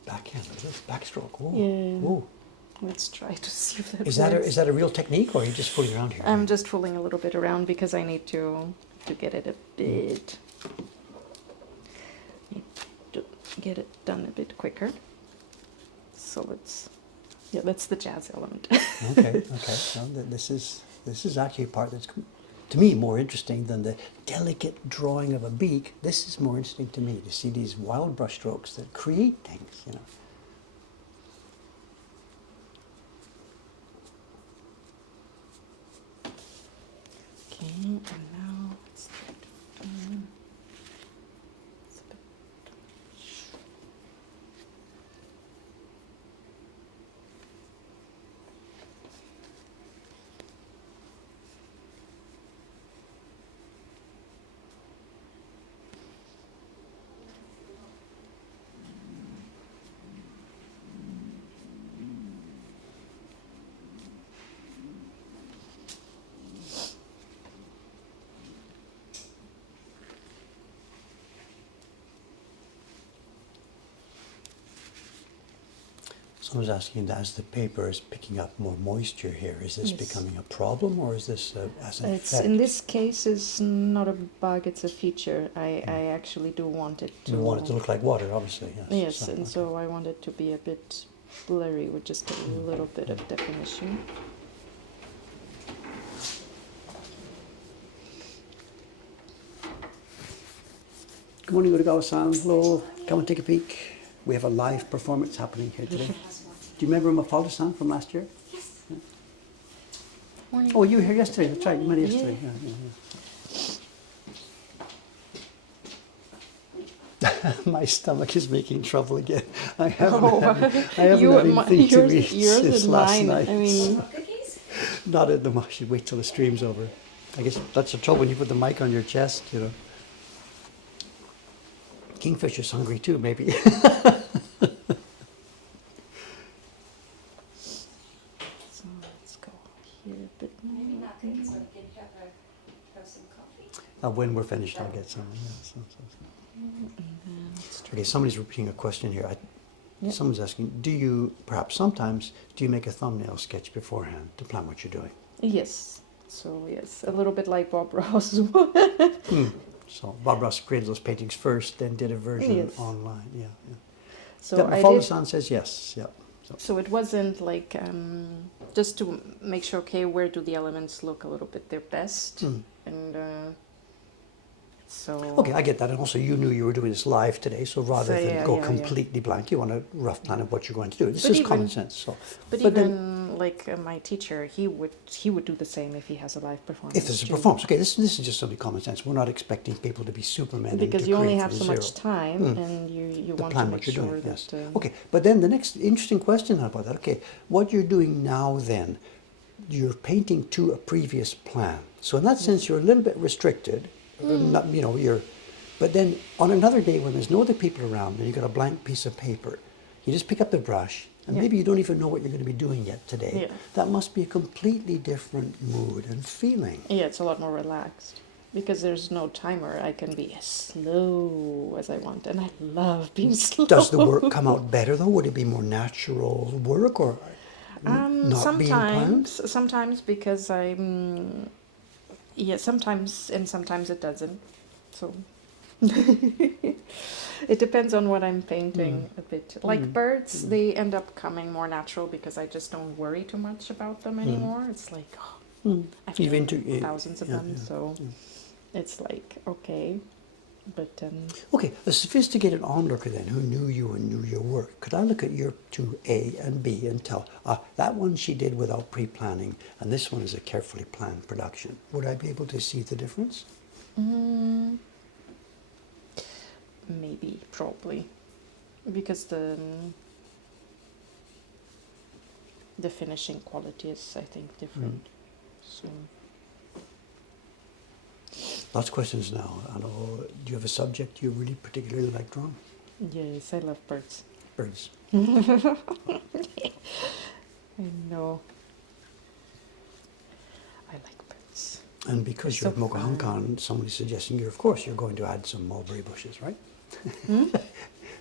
Backhand, backstroke. Whoa. Yeah. Whoa. Let's try to see if that Is works. that a real technique, or are you just fooling around here? I'm just fooling a little bit around because I need to get it a bit, need to get it done a bit quicker. So that's the jazz element. Okay. Well, this is actually a part that's, to me, more interesting than the delicate drawing of a beak. This is more interesting to me, to see these wild brush strokes that create things, you know. Okay, and now let's try to it's a bit Someone's asking, as the paper is picking up more moisture here, is this becoming a problem, or is this as an It's effect? in this case it's not a bug, it's a feature. I actually do want it to. You want it to look like water, obviously. Yes. Yes, and so I want it to be a bit blurry with just a little bit of definition. Good morning, Urugawa-san. Hello. Come and take a peek. We have a live performance happening here today. Do you remember Mafalda-san from last year? Yes. Morning. Oh, you were here yesterday. That's right. You met her yesterday. Yeah. My stomach is making trouble again. I haven't had anything to eat yours since and last mine. night. I mean, Cookies? Not at the moment. You wait till the stream's over. I guess that's the trouble when you put the mic on your chest, you know. Kingfisher's hungry too, maybe. so let's go here a bit more. Maybe not cookies, but we can have some coffee. When we're finished, I'll get some. Yeah, And then let's try. Okay, somebody's repeating a question here. Yep. Someone's asking, do you make a thumbnail sketch beforehand to plan what you're doing? Yes. So yes, a little bit like Bob Ross. So Bob Ross created those paintings first, then did a version Yes. online. Yeah. So Yep, I Mafalda-san says yes. Yeah. So it wasn't like just to make sure, okay, where do the elements look a little bit their best, and so. Okay, I get that. And also, you knew you were doing this live today, so rather So, than yeah, go yeah, completely blank, you want a rough plan of what you're going to do. This But is common even- sense. So, But then, even like my teacher, he would do the same if he has a live performance. if there's a too. performance, okay, this is just something common sense. We're not expecting people to be supermen and Because to you only create have from so much zero. time, and you To want plan to what make you're sure doing. Yes. that. Okay, but then the next interesting question about that. Okay, what you're doing now, then, you're painting to a previous plan. So in that sense, you're a little bit restricted. Not, you know, but then on another day when there's no other people around and you've got a blank piece of paper, you just pick up the brush, and Yeah. maybe you don't even know what you're going to be doing yet today. Yeah. That must be a completely different mood and feeling. Yeah, it's a lot more relaxed because there's no timer. I can be as slow as I want, and I love being slow. Does the work come out better though? Would it be more natural work, or not being planned? Sometimes because sometimes it doesn't. So It depends on what I'm painting a bit. Like Mm. birds, they end up coming more natural because I just don't worry too much about them anymore. It's like, oh, Mm. I've You've painted thousands of yeah, them, yeah, so yeah. it's like, okay. But Okay, a sophisticated onlooker then who knew you and knew your work, could I look at your two A and B and tell, that one she did without pre-planning and this one is a carefully planned production? Would I be able to see the difference? maybe, probably. Because the finishing quality is, I think, different. So Lots of questions now. I know, do you have a subject you really particularly like drawing? yes, I love birds. Birds. I know. I like birds. And because They're you're so at Mokuhankan, somebody's suggesting you're, of course, you're going to add some mulberry bushes, right?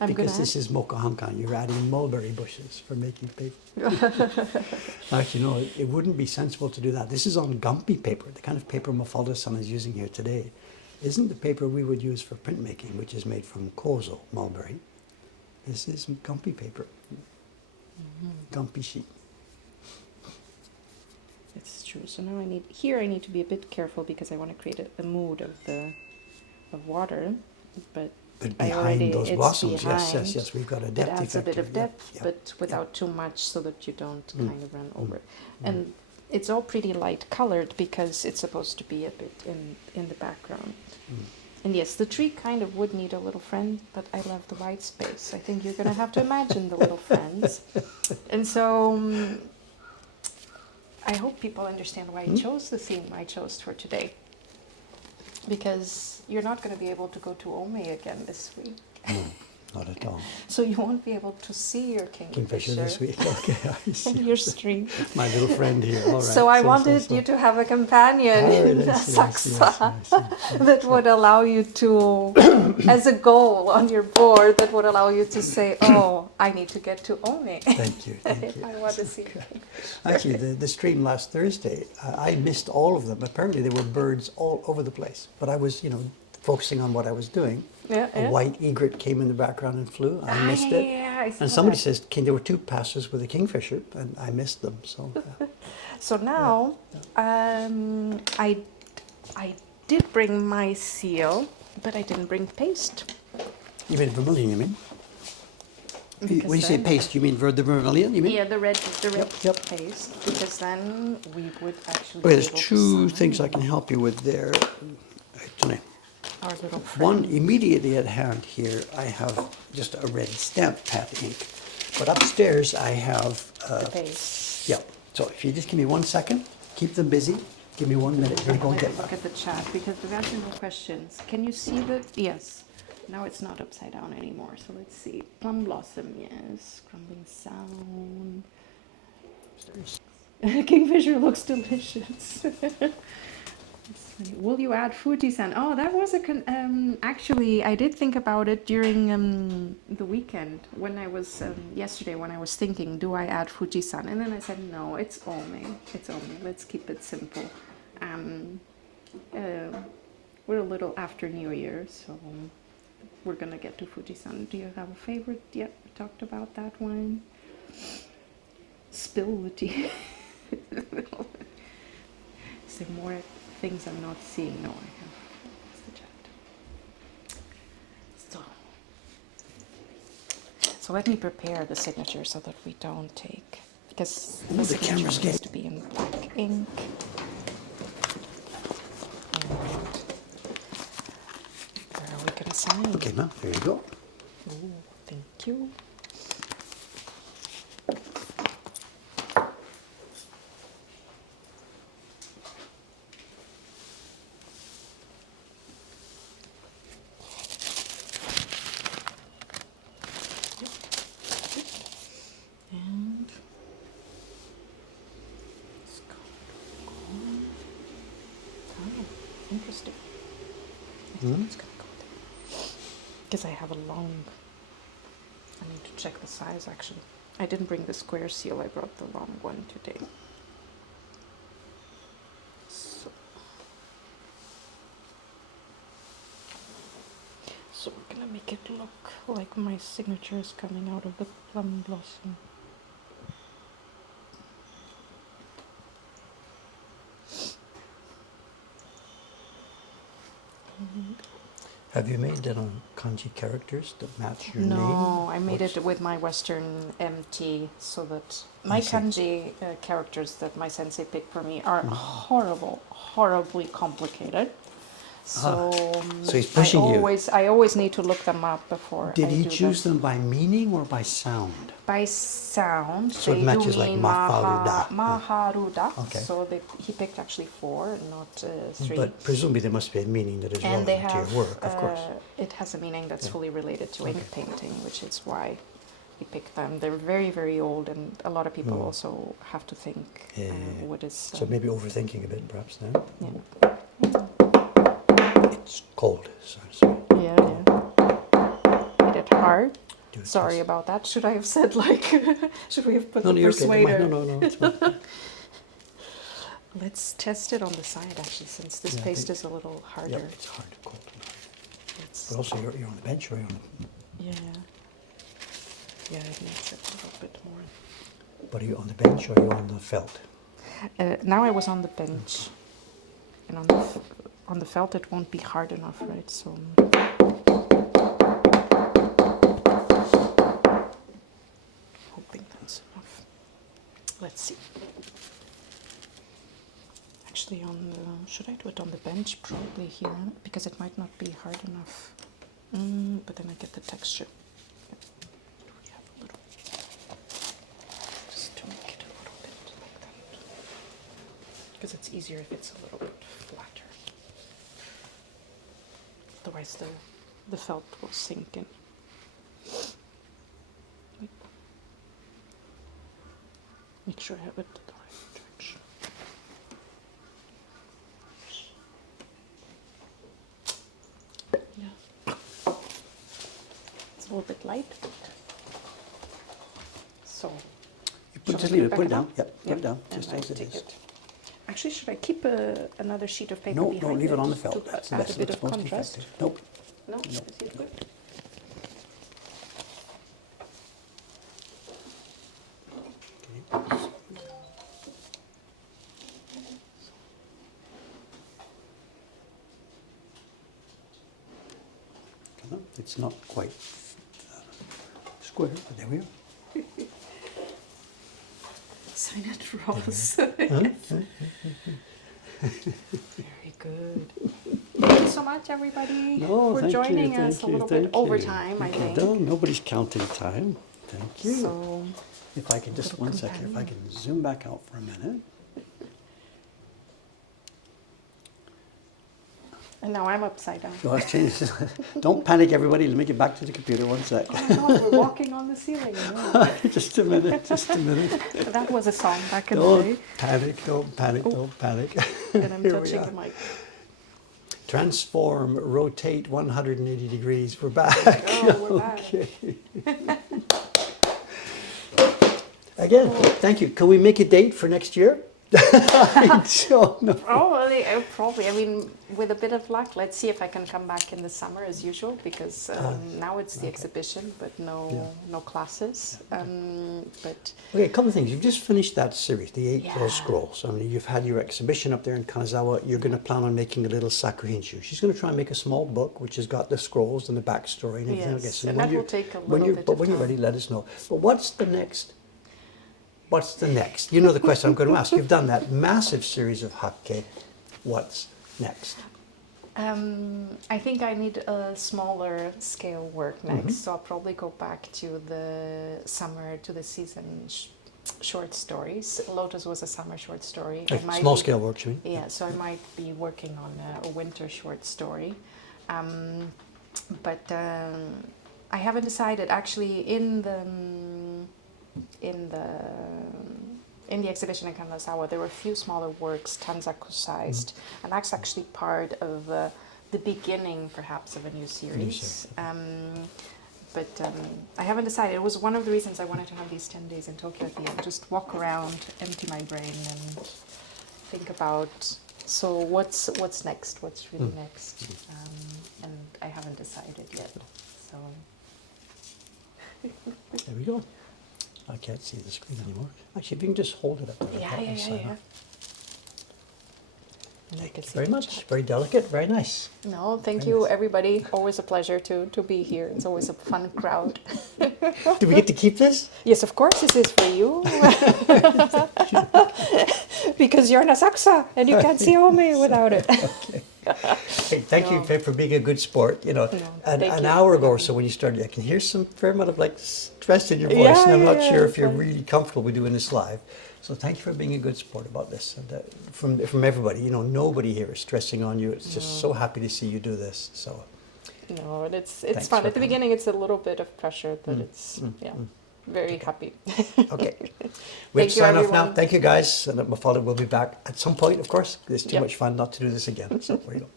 I'm Because gonna this is Mokuhankan, you're adding mulberry bushes for making paper. Actually, no, it wouldn't be sensible to do that. This is on Gumpy paper, the kind of paper Mafalda-san is using here today. Isn't the paper we would use for printmaking, which is made from kozo, mulberry. This is Gumpy paper, Gumpy sheet. It's true. So now I need to be a bit careful because I want to create a mood of water, but But I behind already those it's blossoms, behind. yes, we've got a It depth adds a effect bit here. of Yeah, depth, yeah, but without too much, so that you don't kind of run over. And it's all pretty light colored because it's supposed to be a bit in the background. And yes, the tree kind of would need a little friend, but I love the white space. I think you're going to have to imagine the little friends. And so I hope people understand why I chose the theme I chose for today. Because you're not going to be able to go to Ome again this week. No, not at all. So you won't be able to see your Kingfisher this week, okay, I see. in your stream. My little friend here, all right. So I wanted you to have a companion in Saksa that would allow you to, as a goal on your board, that would allow you to say, oh, I need to get to Ome. Thank you, thank you. I want to see. Actually, the stream last Thursday, I missed all of them. Apparently there were birds all over the place. But I was, focusing on what I was doing. Yeah, A yeah. white egret came in the background and flew. I missed it. I saw And somebody that. says there were two passes with a kingfisher, and I missed them. So So now, I did bring my seal, but I didn't bring paste. you mean vermilion? You mean? Because When you say then- paste, you mean the vermilion? You mean? Yeah, the red Yep. paste, because then we would actually. Okay, be there's able to two sign things I can help you with there. Actually. Our little One friend. immediately at hand here, I have just a red stamp pad ink. But upstairs I have, The paste. yeah. So if you just give me 1 second, keep them busy. Give me 1 minute. We're going to Let's get look at the chat because we've got no questions. Can you see the? Yes. Now it's not upside down anymore. So let's see. Plum blossom, yes. Crumbling sound. Kingfisher looks delicious. Will you add Fujisan? Oh, that was a actually I did think about it during the weekend when I was yesterday when I was thinking, do I add Fujisan? And then I said no, it's Ome. It's Ome. Let's keep it simple. We're a little after New Year, so we're gonna get to Fujisan. Do you have a favorite? Yep, we talked about that one. Spill the tea. Is there more things I'm not seeing? No, I have. It's the chat. So let me prepare the signature so that we don't take, because the signature camera's needs getting- to be in black ink. And where are we gonna sign? Okay, ma'am, there you go. Ooh, thank you. And it's gone. Oh, interesting. I think it's gonna go there. Because I have a long. I need to check the size actually. I didn't bring the square seal, I brought the long one today. So we're gonna make make it look like my signature is coming out of the plum blossom. Have you made it on kanji characters that match your name? No, I made What's- it with my Western MT, so that my see. kanji characters that my sensei picked for me are Mm. horribly complicated. So, So he's pushing you. I always need to look them up before Did I he do choose them by meaning or by sound? By sound, So it they do matches like mean Maharuda. Maharuda. Okay. So he picked actually 4, not 3. But presumably there must be a meaning that is And they relevant have, to your work, of course. it has a meaning that's Yeah. fully related to Okay. ink painting, which is why he picked them. They're very, very old, and a lot of people Mm. also have to think Yeah. what is. So maybe overthinking a bit, perhaps, then? Yeah. It's cold, so to speak. Yeah. Hit it hard. Do it Sorry test. about that. Should I have said like? Should we have put No, the no, you're okay. persuader? No, it's fine. Let's test it on the side actually, since this Yeah, I paste think- is a little harder. Yep, it's hard, cold. It's, But also, you're on the bench, or you're on yeah. Yeah, it makes it a little bit more. but are you on the bench or are you on the felt? Now I was on the bench, and on the felt it won't be hard enough, right? So. Hoping that's enough. Let's see. Actually, should I do it on the bench? Probably here, because it might not be hard enough. But then I get the texture. We have a little, just to make it a little bit like that, because it's easier if it's a little bit flatter. Otherwise, the felt will sink in. Make sure I have it the right direction. Yeah. It's a little bit light. So. Just leave it, put it back down. Yep, put it down, and just I as it take is. Actually, should I keep another sheet of paper No, behind leave it on the to felt. That's the add best. a bit It's of most contrast? effective. Nope. No? Is it good? Okay. It's not quite square, but there we are. Sign it, Ross. Very good. Thank you so much, everybody, No, for thank you, joining us thank a you, little thank bit over you. time, I think. No, nobody's counting time. Thank you. So, If I can just, little one second, if I can zoom back out for a minute. and now I'm upside down. So let's change this. Don't panic, everybody. Let me get back to the computer one sec. Oh my God, we're walking on the ceiling. No. Just a minute, just a minute. That was a song back in the Don't day. panic, don't panic, Oh. don't panic. And I'm Here we touching are. the mic. Transform, rotate 180 degrees. We're back. Oh, we're back. Okay. Again, thank you. Can we make a date for next year? I don't know. Probably. I mean, with a bit of luck, let's see if I can come back in the summer as usual, because now it's the exhibition, but no classes. But Okay, a couple of things. You've just finished that series, the 8 Yeah. scrolls. I mean, you've had your exhibition up there in Kanazawa. You're going to plan on making a little sakuhinshu. She's going to try and make a small book which has got the scrolls and the backstory and everything. Yes, And and when that you're- will take a when little you're- bit But of when you're time. ready, let us know. But what's the next? What's the next? You know the question I'm going to ask. You've done that massive series of hake. What's next? I think I need a smaller scale work next, so I'll probably go back to the summer, to the season short stories. Lotus was a summer short story. I might Small be- scale work, you mean? Yeah, so I might be working on a winter short story. But I haven't decided. Actually, in the exhibition in Kanazawa, there were a few smaller works, tanzaku-sized, and that's actually part of the beginning, perhaps, of a new series. But I haven't decided. It was one of the reasons I wanted to have these 10 days in Tokyo at the end. Just walk around, empty my brain, and think about, so what's next? What's really next? And I haven't decided yet. So There we go. I can't see the screen anymore. Actually, if you can just hold it up there. yeah, that yeah, will yeah, sign yeah. off. And I Thank can you see very the much. chat. Very delicate, very nice. No, thank Very you, nice. everybody. Always a pleasure to be here. It's always a fun crowd. Do we get to keep this? Yes, of course, this is for you. Because you're in Saksa and you can't see me without it. Okay. Hey, thank you No. for being a good sport. You know, No, an thank you hour for ago or having so when you started, I can hear some fair amount of like stress in your voice, Yeah, and I'm yeah, not yeah, sure it's if you're fine. really comfortable with doing this live. So thank you for being a good sport about this. And from everybody, you know, nobody here is stressing on you. It's just so happy to see you do this. So No, and it's Thanks fun. for At the coming. beginning, it's a little bit of pressure, but it's very happy. okay, we have Thank to you, sign off now. everyone. Thank you guys, and my father will be back at some point. Of course, it's too Yep. much fun not to do this again. So there you go.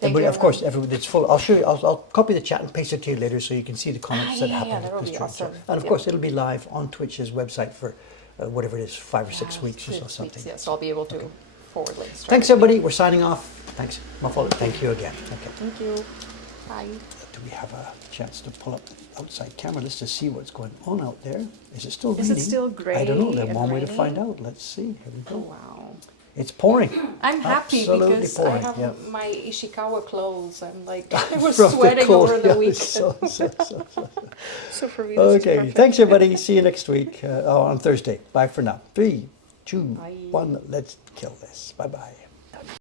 Thank Everybody, you, of course, everybody, it's full. I'll show you. I'll copy the chat and paste it to you later, so you can see the comments that yeah, happen. that would this be stream. awesome. And of Yep. course, it'll be live on Twitch's website for whatever it is, 5 or 6 weeks or so, 6 something. weeks, yeah, so I'll be able to forward links. Thanks, everybody. We're signing off. Thanks, my father. Thank you again. Okay. Thank you. Bye. Do we have a chance to pull up the outside camera just to see what's going on out there? Is it still Is it raining? still I don't know. gray There's and one way to find raining? out. Let's see. Here we Oh, go. wow. It's pouring. I'm happy Absolutely because pouring. I have yeah. my Ishikawa clothes. I'm like, I was From the sweating cold, over the yeah, week. so. So for me, this is Okay, perfect. thanks everybody. See you next week on Thursday. Bye for now. 3, 2, Bye. 1. Let's kill this. Bye bye.